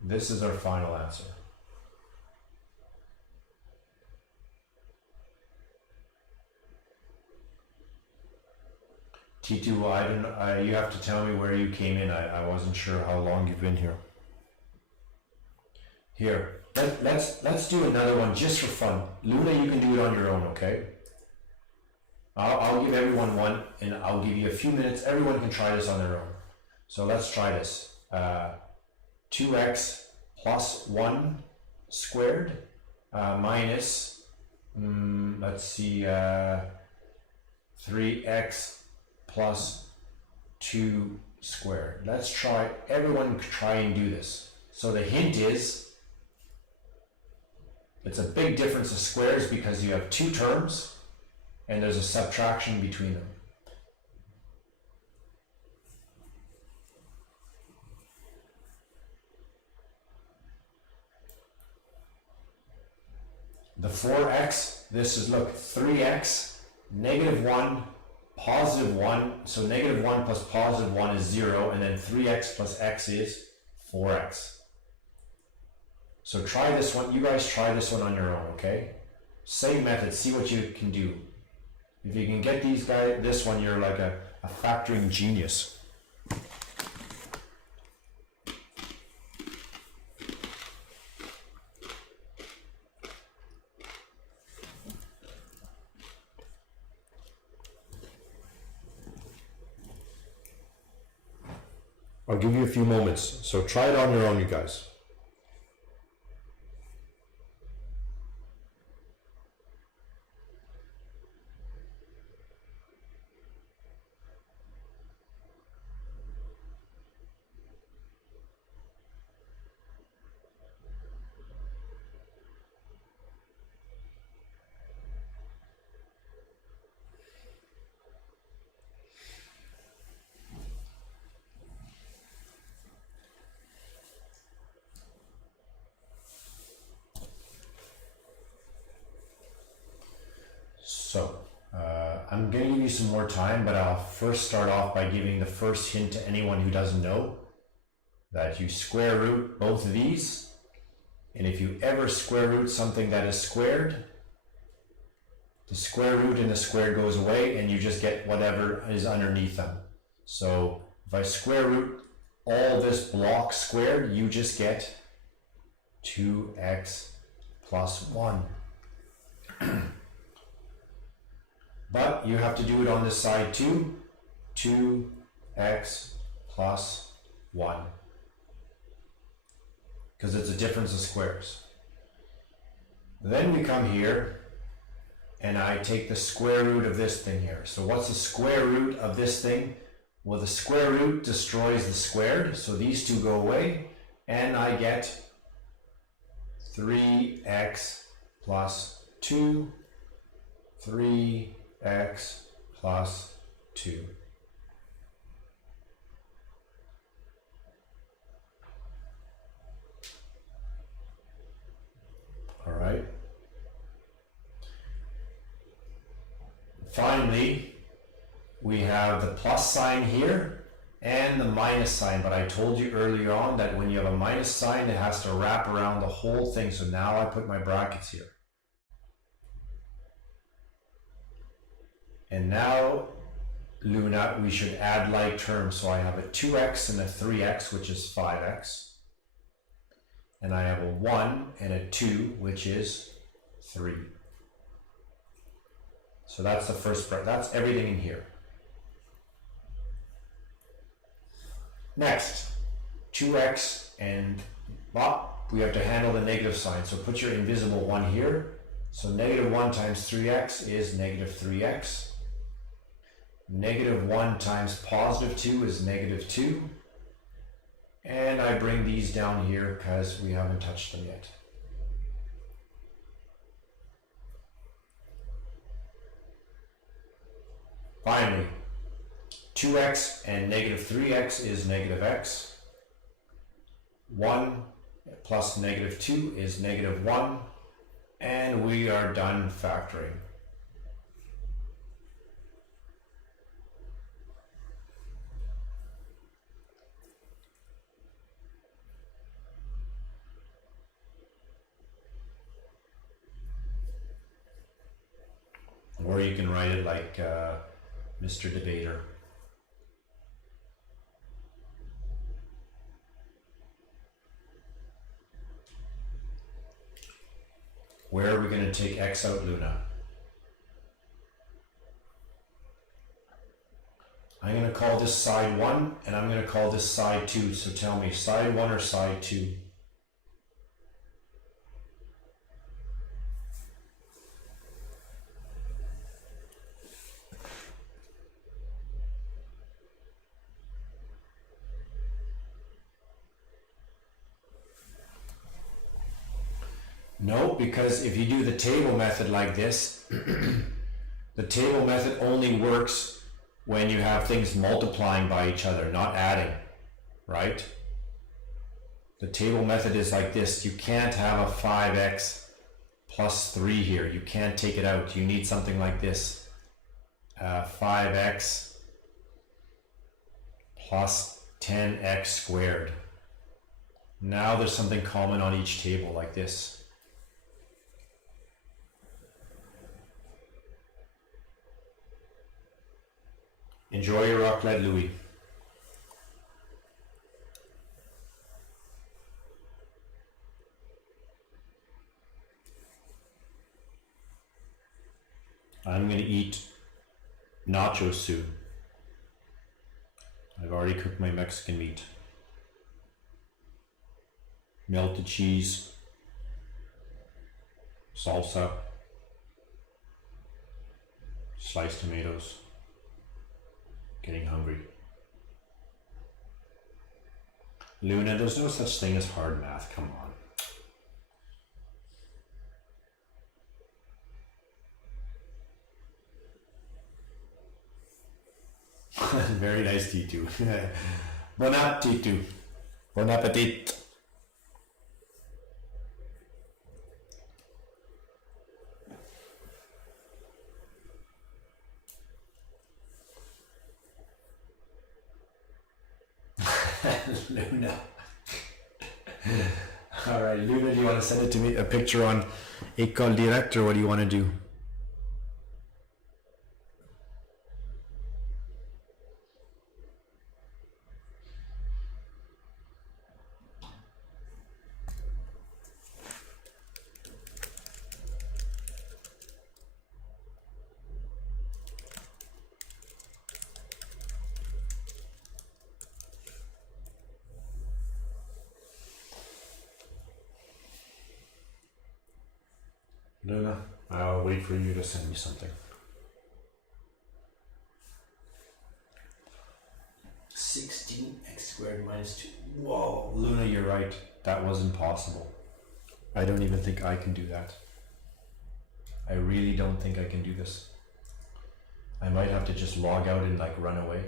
This is our final answer. T2, you have to tell me where you came in. I wasn't sure how long you've been here. Here, let's do another one just for fun. Luna, you can do it on your own, okay? I'll give everyone one, and I'll give you a few minutes. Everyone can try this on their own. So let's try this. 2x plus 1 squared minus, let's see, 3x plus 2 squared. Let's try, everyone try and do this. So the hint is, it's a big difference of squares because you have two terms and there's a subtraction between them. The 4x, this is, look, 3x, negative 1, positive 1, so negative 1 plus positive 1 is 0, and then 3x plus x is 4x. So try this one, you guys try this one on your own, okay? Same method, see what you can do. If you can get these guys, this one, you're like a factoring genius. I'll give you a few moments, so try it on your own, you guys. So, I'm going to give you some more time, but I'll first start off by giving the first hint to anyone who doesn't know that you square root both of these, and if you ever square root something that is squared, the square root and the square goes away and you just get whatever is underneath them. So if I square root all this block squared, you just get 2x plus 1. But you have to do it on this side too. 2x plus 1. Because it's a difference of squares. Then we come here and I take the square root of this thing here. So what's the square root of this thing? Well, the square root destroys the squared, so these two go away, and I get 3x plus 2, 3x plus 2. All right. Finally, we have the plus sign here and the minus sign, but I told you earlier on that when you have a minus sign, it has to wrap around the whole thing. So now I put my brackets here. And now, Luna, we should add like terms. So I have a 2x and a 3x, which is 5x. And I have a 1 and a 2, which is 3. So that's the first bracket. That's everything in here. Next, 2x and we have to handle the negative sign. So put your invisible 1 here. So negative 1 times 3x is negative 3x. Negative 1 times positive 2 is negative 2. And I bring these down here because we haven't touched them yet. Finally, 2x and negative 3x is negative x. 1 plus negative 2 is negative 1. And we are done factoring. Or you can write it like Mr. Debater. Where are we going to take x out, Luna? I'm going to call this side 1, and I'm going to call this side 2. So tell me, side 1 or side 2? No, because if you do the table method like this, the table method only works when you have things multiplying by each other, not adding, right? The table method is like this. You can't have a 5x plus 3 here. You can't take it out. You need something like this. 5x plus 10x squared. Now there's something common on each table like this. Enjoy your raclette, Louis. I'm going to eat nachos soon. I've already cooked my Mexican meat. Melted cheese, salsa, sliced tomatoes. Getting hungry. Luna, there's no such thing as hard math, come on. Very nice, Titu. Bon appetit, Titu. Bon appetit. Luna. All right, Luna, do you want to send it to me, a picture on École Direct, or what do you want to do? Luna, I'll wait for you to send me something. 16x squared minus 2. Whoa, Luna, you're right. That was impossible. I don't even think I can do that. I really don't think I can do this. I might have to just log out and like run away.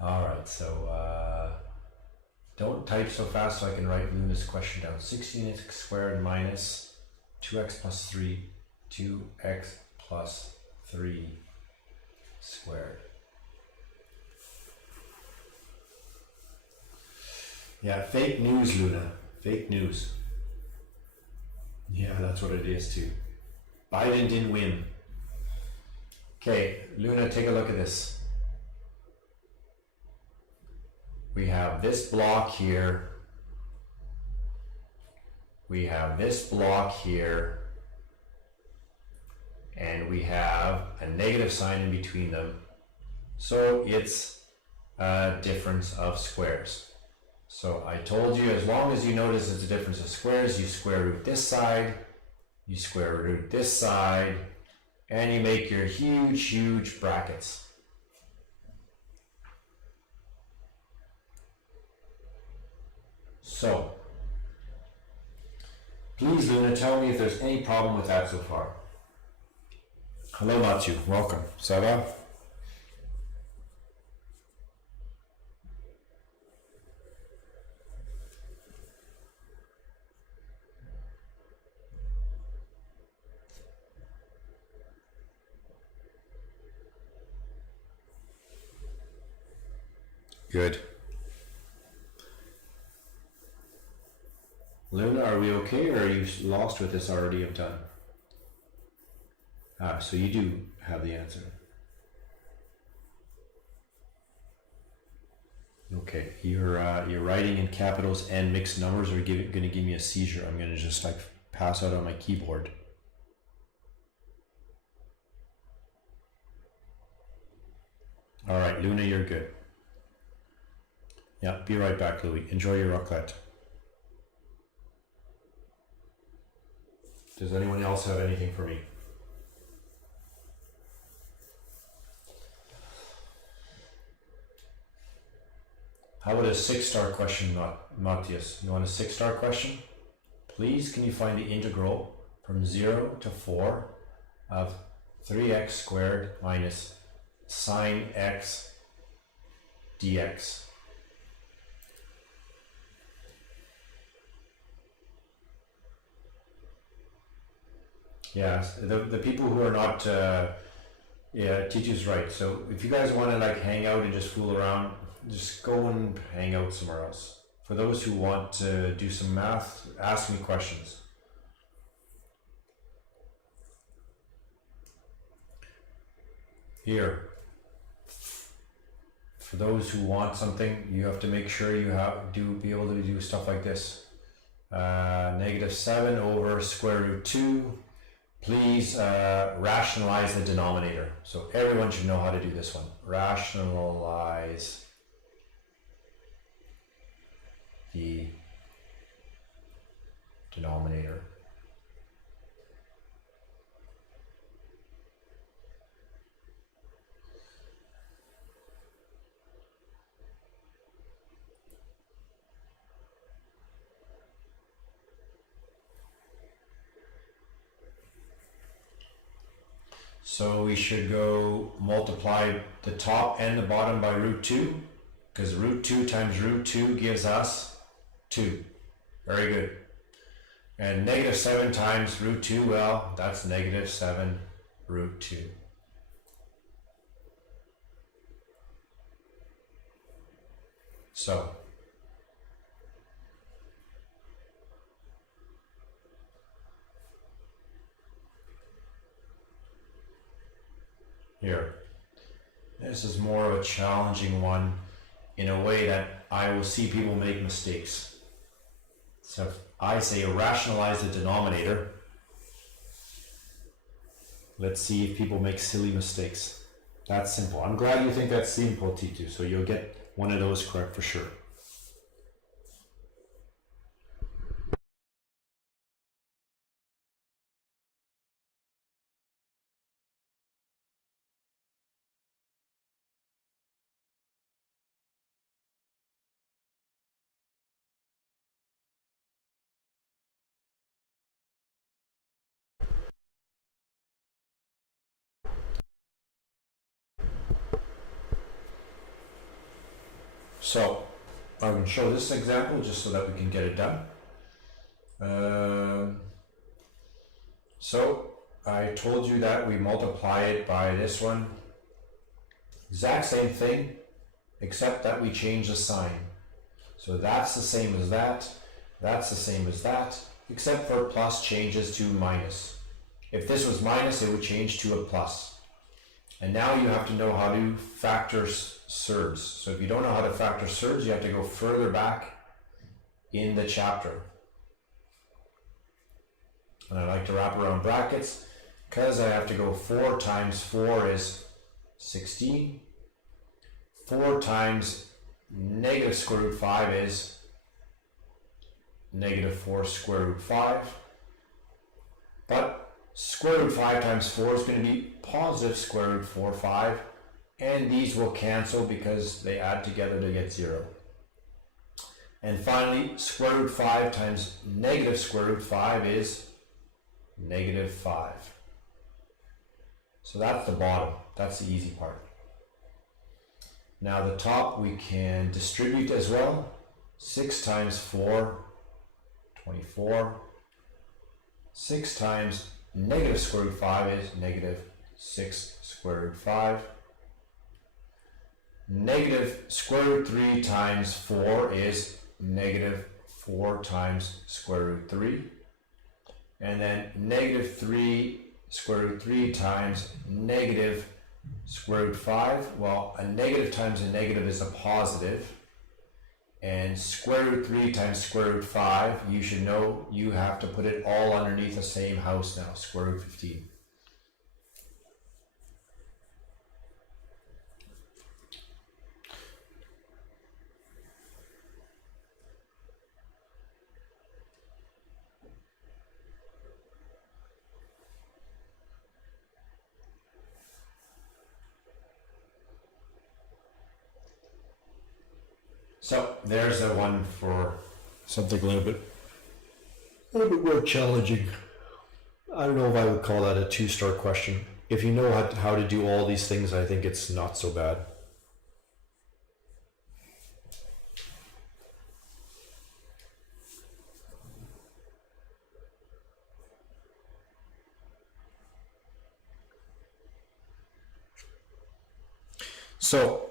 Alright, so don't type so fast so I can write Luna's question down. 16x squared minus 2x plus 3, 2x plus 3 squared. Yeah, fake news, Luna. Fake news. Yeah, that's what it is too. Biden didn't win. Okay, Luna, take a look at this. We have this block here. We have this block here. And we have a negative sign in between them. So it's a difference of squares. So I told you, as long as you notice it's a difference of squares, you square root this side, you square root this side, and you make your huge, huge brackets. So, please, Luna, tell me if there's any problem with that so far. Hello, Mathieu. Welcome. Ça va? Good. Luna, are we okay, or are you lost with this already? I'm done. So you do have the answer. Okay, you're writing in capitals and mixed numbers are going to give me a seizure. I'm going to just like pass out on my keyboard. All right, Luna, you're good. Yeah, be right back, Louis. Enjoy your raclette. Does anyone else have anything for me? How about a 6-star question, Matthias? You want a 6-star question? Please, can you find the integral from 0 to 4 of 3x squared minus sine x dx? Yeah, the people who are not, teacher's right. So if you guys want to like hang out and just fool around, just go and hang out somewhere else. For those who want to do some math, ask me questions. Here, for those who want something, you have to make sure you be able to do stuff like this. -7 over square root 2. Please rationalize the denominator. So everyone should know how to do this one. Rationalize the denominator. So we should go multiply the top and the bottom by root 2, because root 2 times root 2 gives us 2. Very good. And -7 times root 2, well, that's -7 root 2. So here, this is more of a challenging one in a way that I will see people make mistakes. So if I say rationalize the denominator, let's see if people make silly mistakes. That's simple. I'm glad you think that's simple, T2, so you'll get one of those correct for sure. So I'm going to show this example just so that we can get it done. So I told you that we multiply it by this one. Exact same thing, except that we change the sign. So that's the same as that, that's the same as that, except for plus changes to minus. If this was minus, it would change to a plus. And now you have to know how to factor surds. So if you don't know how to factor surds, you have to go further back in the chapter. And I like to wrap around brackets because I have to go 4 times 4 is 16. 4 times negative square root 5 is -4 square root 5. But square root 5 times 4 is going to be positive square root 4, 5. And these will cancel because they add together to get 0. And finally, square root 5 times negative square root 5 is -5. So that's the bottom. That's the easy part. Now the top we can distribute as well. 6 times 4, 24. 6 times negative square root 5 is -6 square root 5. Negative square root 3 times 4 is -4 4 times square root 3. And then negative 3 square root 3 times negative square root 5. Well, a negative times a negative is a positive. And square root 3 times square root 5, you should know you have to put it all underneath the same house now, square root 15. So there's a one for something a little bit more challenging. I don't know if I would call that a 2-star question. If you know how to do all these things, I think it's not so bad. So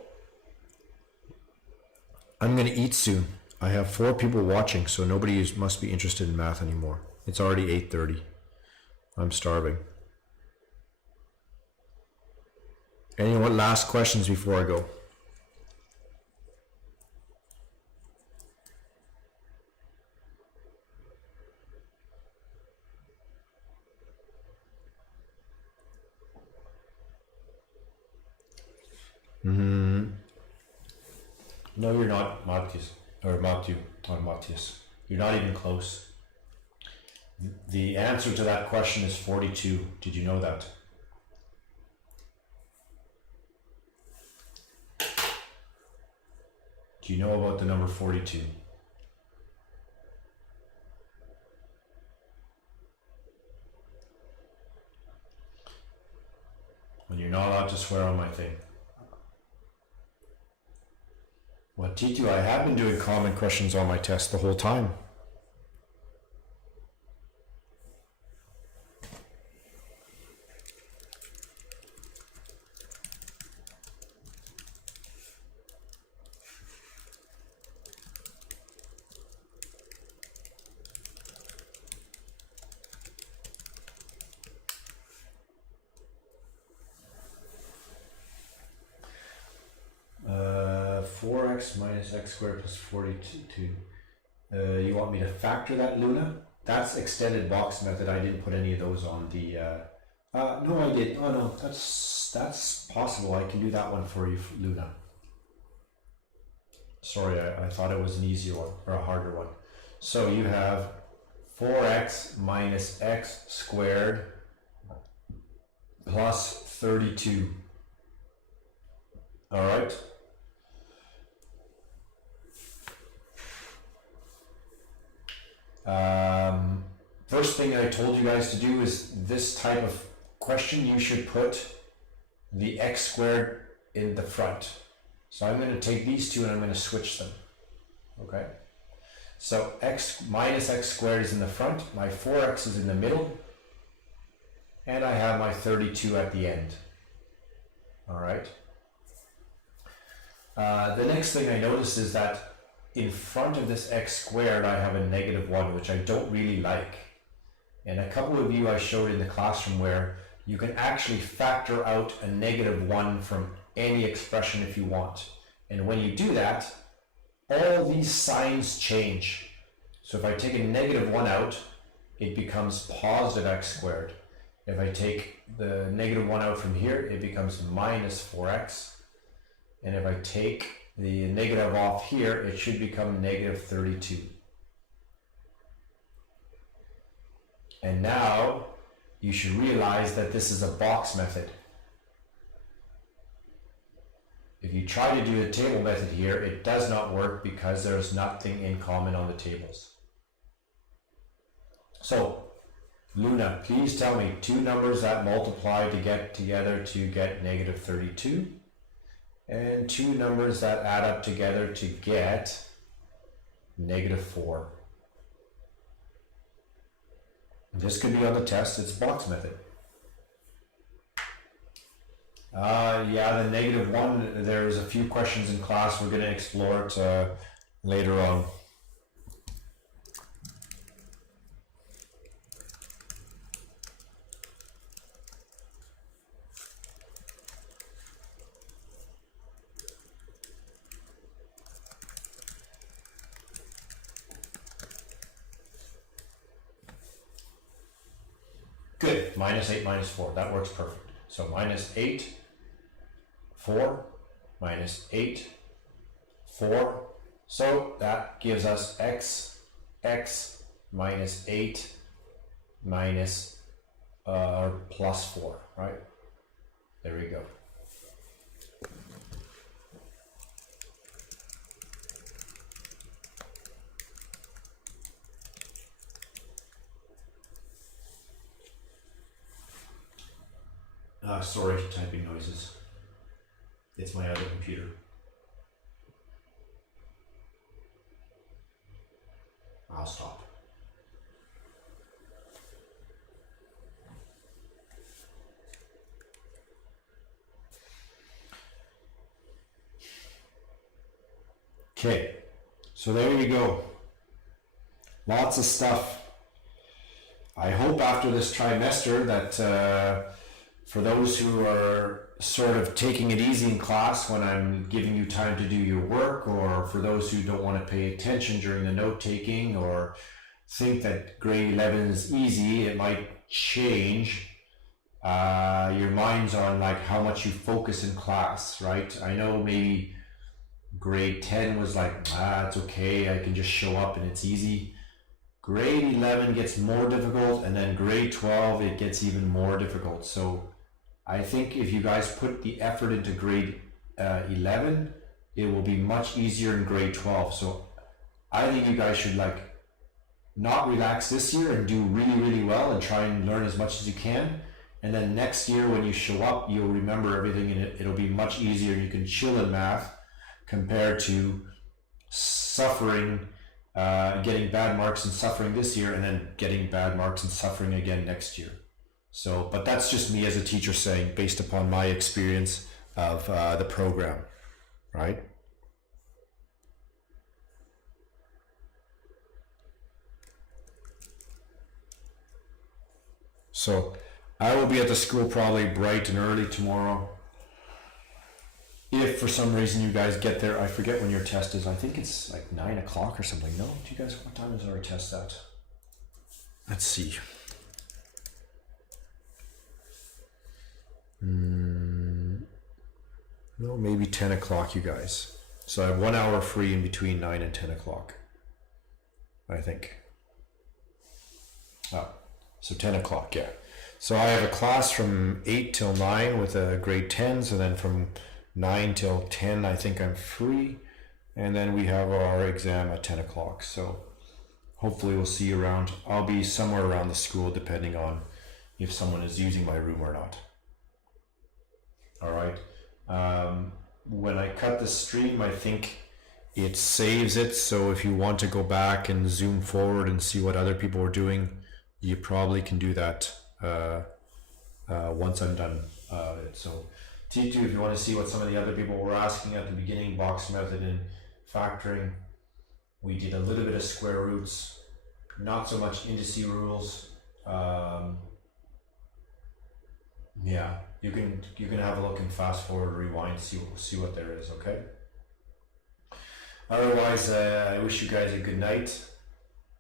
I'm going to eat soon. I have 4 people watching, so nobody must be interested in math anymore. It's already 8:30. I'm starving. Anyone last questions before I go? No, you're not, Matthias. Or Matthew, not Matthias. You're not even close. The answer to that question is 42. Did you know that? Do you know about the number 42? And you're not allowed to swear on my thing. Well, Titu, I have been doing common questions on my test the whole time. Minus x squared plus 42. You want me to factor that, Luna? That's extended box method. I didn't put any of those on the... no, I did. Oh, no, that's possible. I can do that one for you, Luna. Sorry, I thought it was an easier one, or a harder one. So you have 4x minus x squared plus 32. All right? First thing I told you guys to do is this type of question, you should put the x squared in the front. So I'm going to take these two and I'm going to switch them. Okay. So x minus x squared is in the front, my 4x is in the middle, and I have my 32 at the end. All right. The next thing I noticed is that in front of this x squared, I have a -1, which I don't really like. And a couple of you I showed in the classroom where you can actually factor out a -1 from any expression if you want. And when you do that, all these signs change. So if I take a -1 out, it becomes positive x squared. If I take the -1 out from here, it becomes minus 4x. And if I take the negative off here, it should become -32. And now you should realize that this is a box method. If you try to do a table method here, it does not work because there's nothing in common on the tables. So, Luna, please tell me 2 numbers that multiply to get together to get -32. And 2 numbers that add up together to get -4. This could be on the test, it's box method. Yeah, the -1, there's a few questions in class, we're going to explore it later on. Good. Minus 8 minus 4. That works perfect. So minus 8, 4, minus 8, 4. So that gives us x minus 8 minus plus 4, right? There we go. Sorry for typing noises. It's my other computer. I'll stop. Okay, so there you go. Lots of stuff. I hope after this trimester that for those who are sort of taking it easy in class when I'm giving you time to do your work, or for those who don't want to pay attention during the note taking or think that grade 11 is easy, it might change your minds on like how much you focus in class, right? I know maybe grade 10 was like, it's okay, I can just show up and it's easy. Grade 11 gets more difficult, and then grade 12 it gets even more difficult. So I think if you guys put the effort into grade 11, it will be much easier in grade 12. So I think you guys should like not relax this year and do really, really well and try and learn as much as you can. And then next year when you show up, you'll remember everything and it'll be much easier. You can chill in math compared to suffering, getting bad marks and suffering this year and then getting bad marks and suffering again next year. So, but that's just me as a teacher saying, based upon my experience of the program, right? So, I will be at the school probably bright and early tomorrow. If for some reason you guys get there, I forget when your test is. I think it's like 9 o'clock or something. No, do you guys, what time is our test at? Let's see. No, maybe 10 o'clock, you guys. So I have 1 hour free in between 9 and 10 o'clock, I think. Oh, so 10 o'clock, yeah. So I have a class from 8 till 9 with a grade 10s, and then from 9 till 10 I think I'm free, and then we have our exam at 10 o'clock. So hopefully we'll see you around. I'll be somewhere around the school depending on if someone is using my room or not. All right. When I cut the stream, I think it saves it. So if you want to go back and zoom forward and see what other people are doing, you probably can do that once I'm done. So T2, if you want to see what some of the other people were asking at the beginning, box method and factoring, we did a little bit of square roots, not so much indices rules. Yeah, you can have a look and fast forward, rewind, see what there is. Okay. Otherwise, I wish you guys a good night,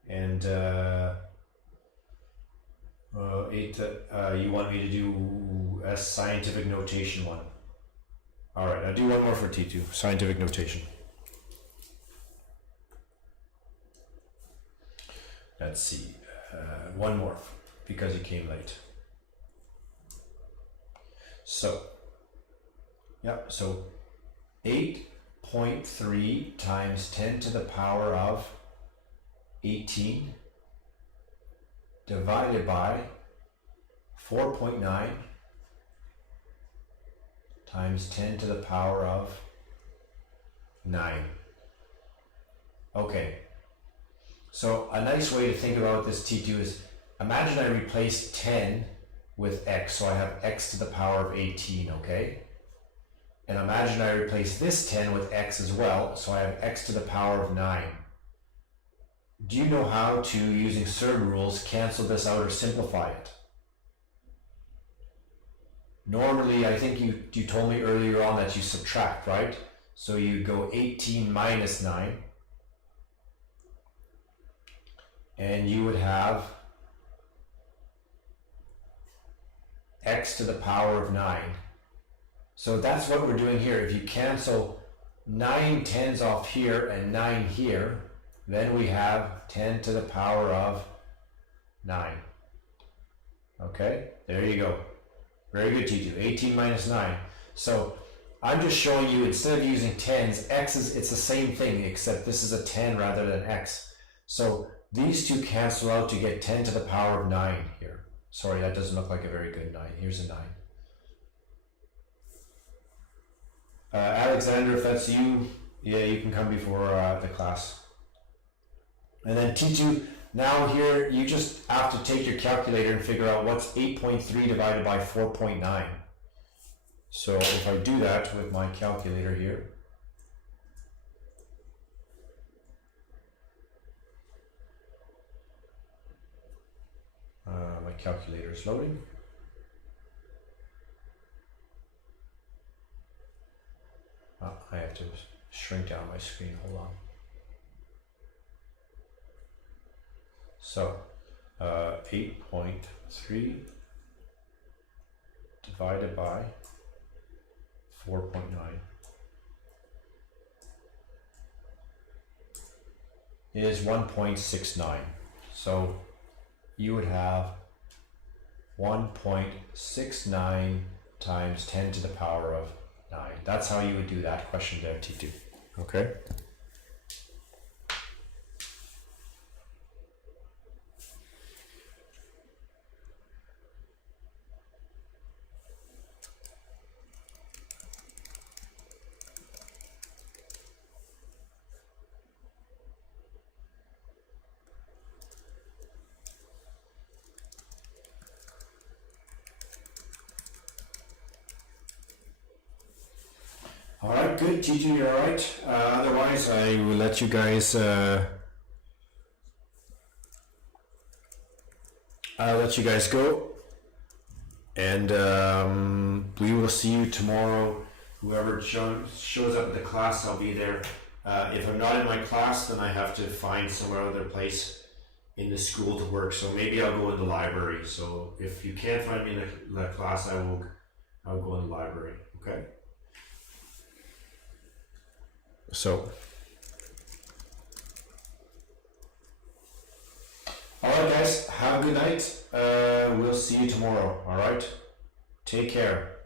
and you want me to do a scientific notation one? All right, I'll do one more for T2, scientific notation. Let's see, one more because he came late. So, yeah, so 8.3 times 10 to the power of 18 divided by 4.9 times 10 to the power of 9. Okay, so a nice way to think about this, T2, is imagine I replace 10 with x, so I have x to the power of 18, okay? And imagine I replace this 10 with x as well, so I have x to the power of 9. Do you know how to, using certain rules, cancel this out or simplify it? Normally, I think you told me earlier on that you subtract, right? So you go 18 minus 9, and you would have x to the power of 9. So that's what we're doing here. If you cancel 9 tens off here and 9 here, then we have 10 to the power of 9. Okay, there you go. Very good, T2. 18 minus 9. So I'm just showing you, instead of using tens, it's the same thing, except this is a 10 rather than x. So these two cancel out to get 10 to the power of 9 here. Sorry, that doesn't look like a very good 9. Here's a 9. Alexander, if that's you, yeah, you can come before the class. And then T2, now here you just have to take your calculator and figure out what's 8.3 divided by 4.9. So if I do that with my calculator here, my calculator is loading. I have to shrink down my screen, hold on. So 8.3 divided by 4.9 is 1.69. So you would have 1.69 times 10 to the power of 9. That's how you would do that question there, T2. Okay. All right, good. T2, you're all right. Otherwise, I will let you guys. I'll let you guys go, and we will see you tomorrow. Whoever shows up at the class, I'll be there. If I'm not in my class, then I have to find somewhere other place in the school to work. So maybe I'll go in the library. So if you can't find me in the class, I'll go in the library. Okay. So, all right, guys, have a good night. We'll see you tomorrow. All right, take care.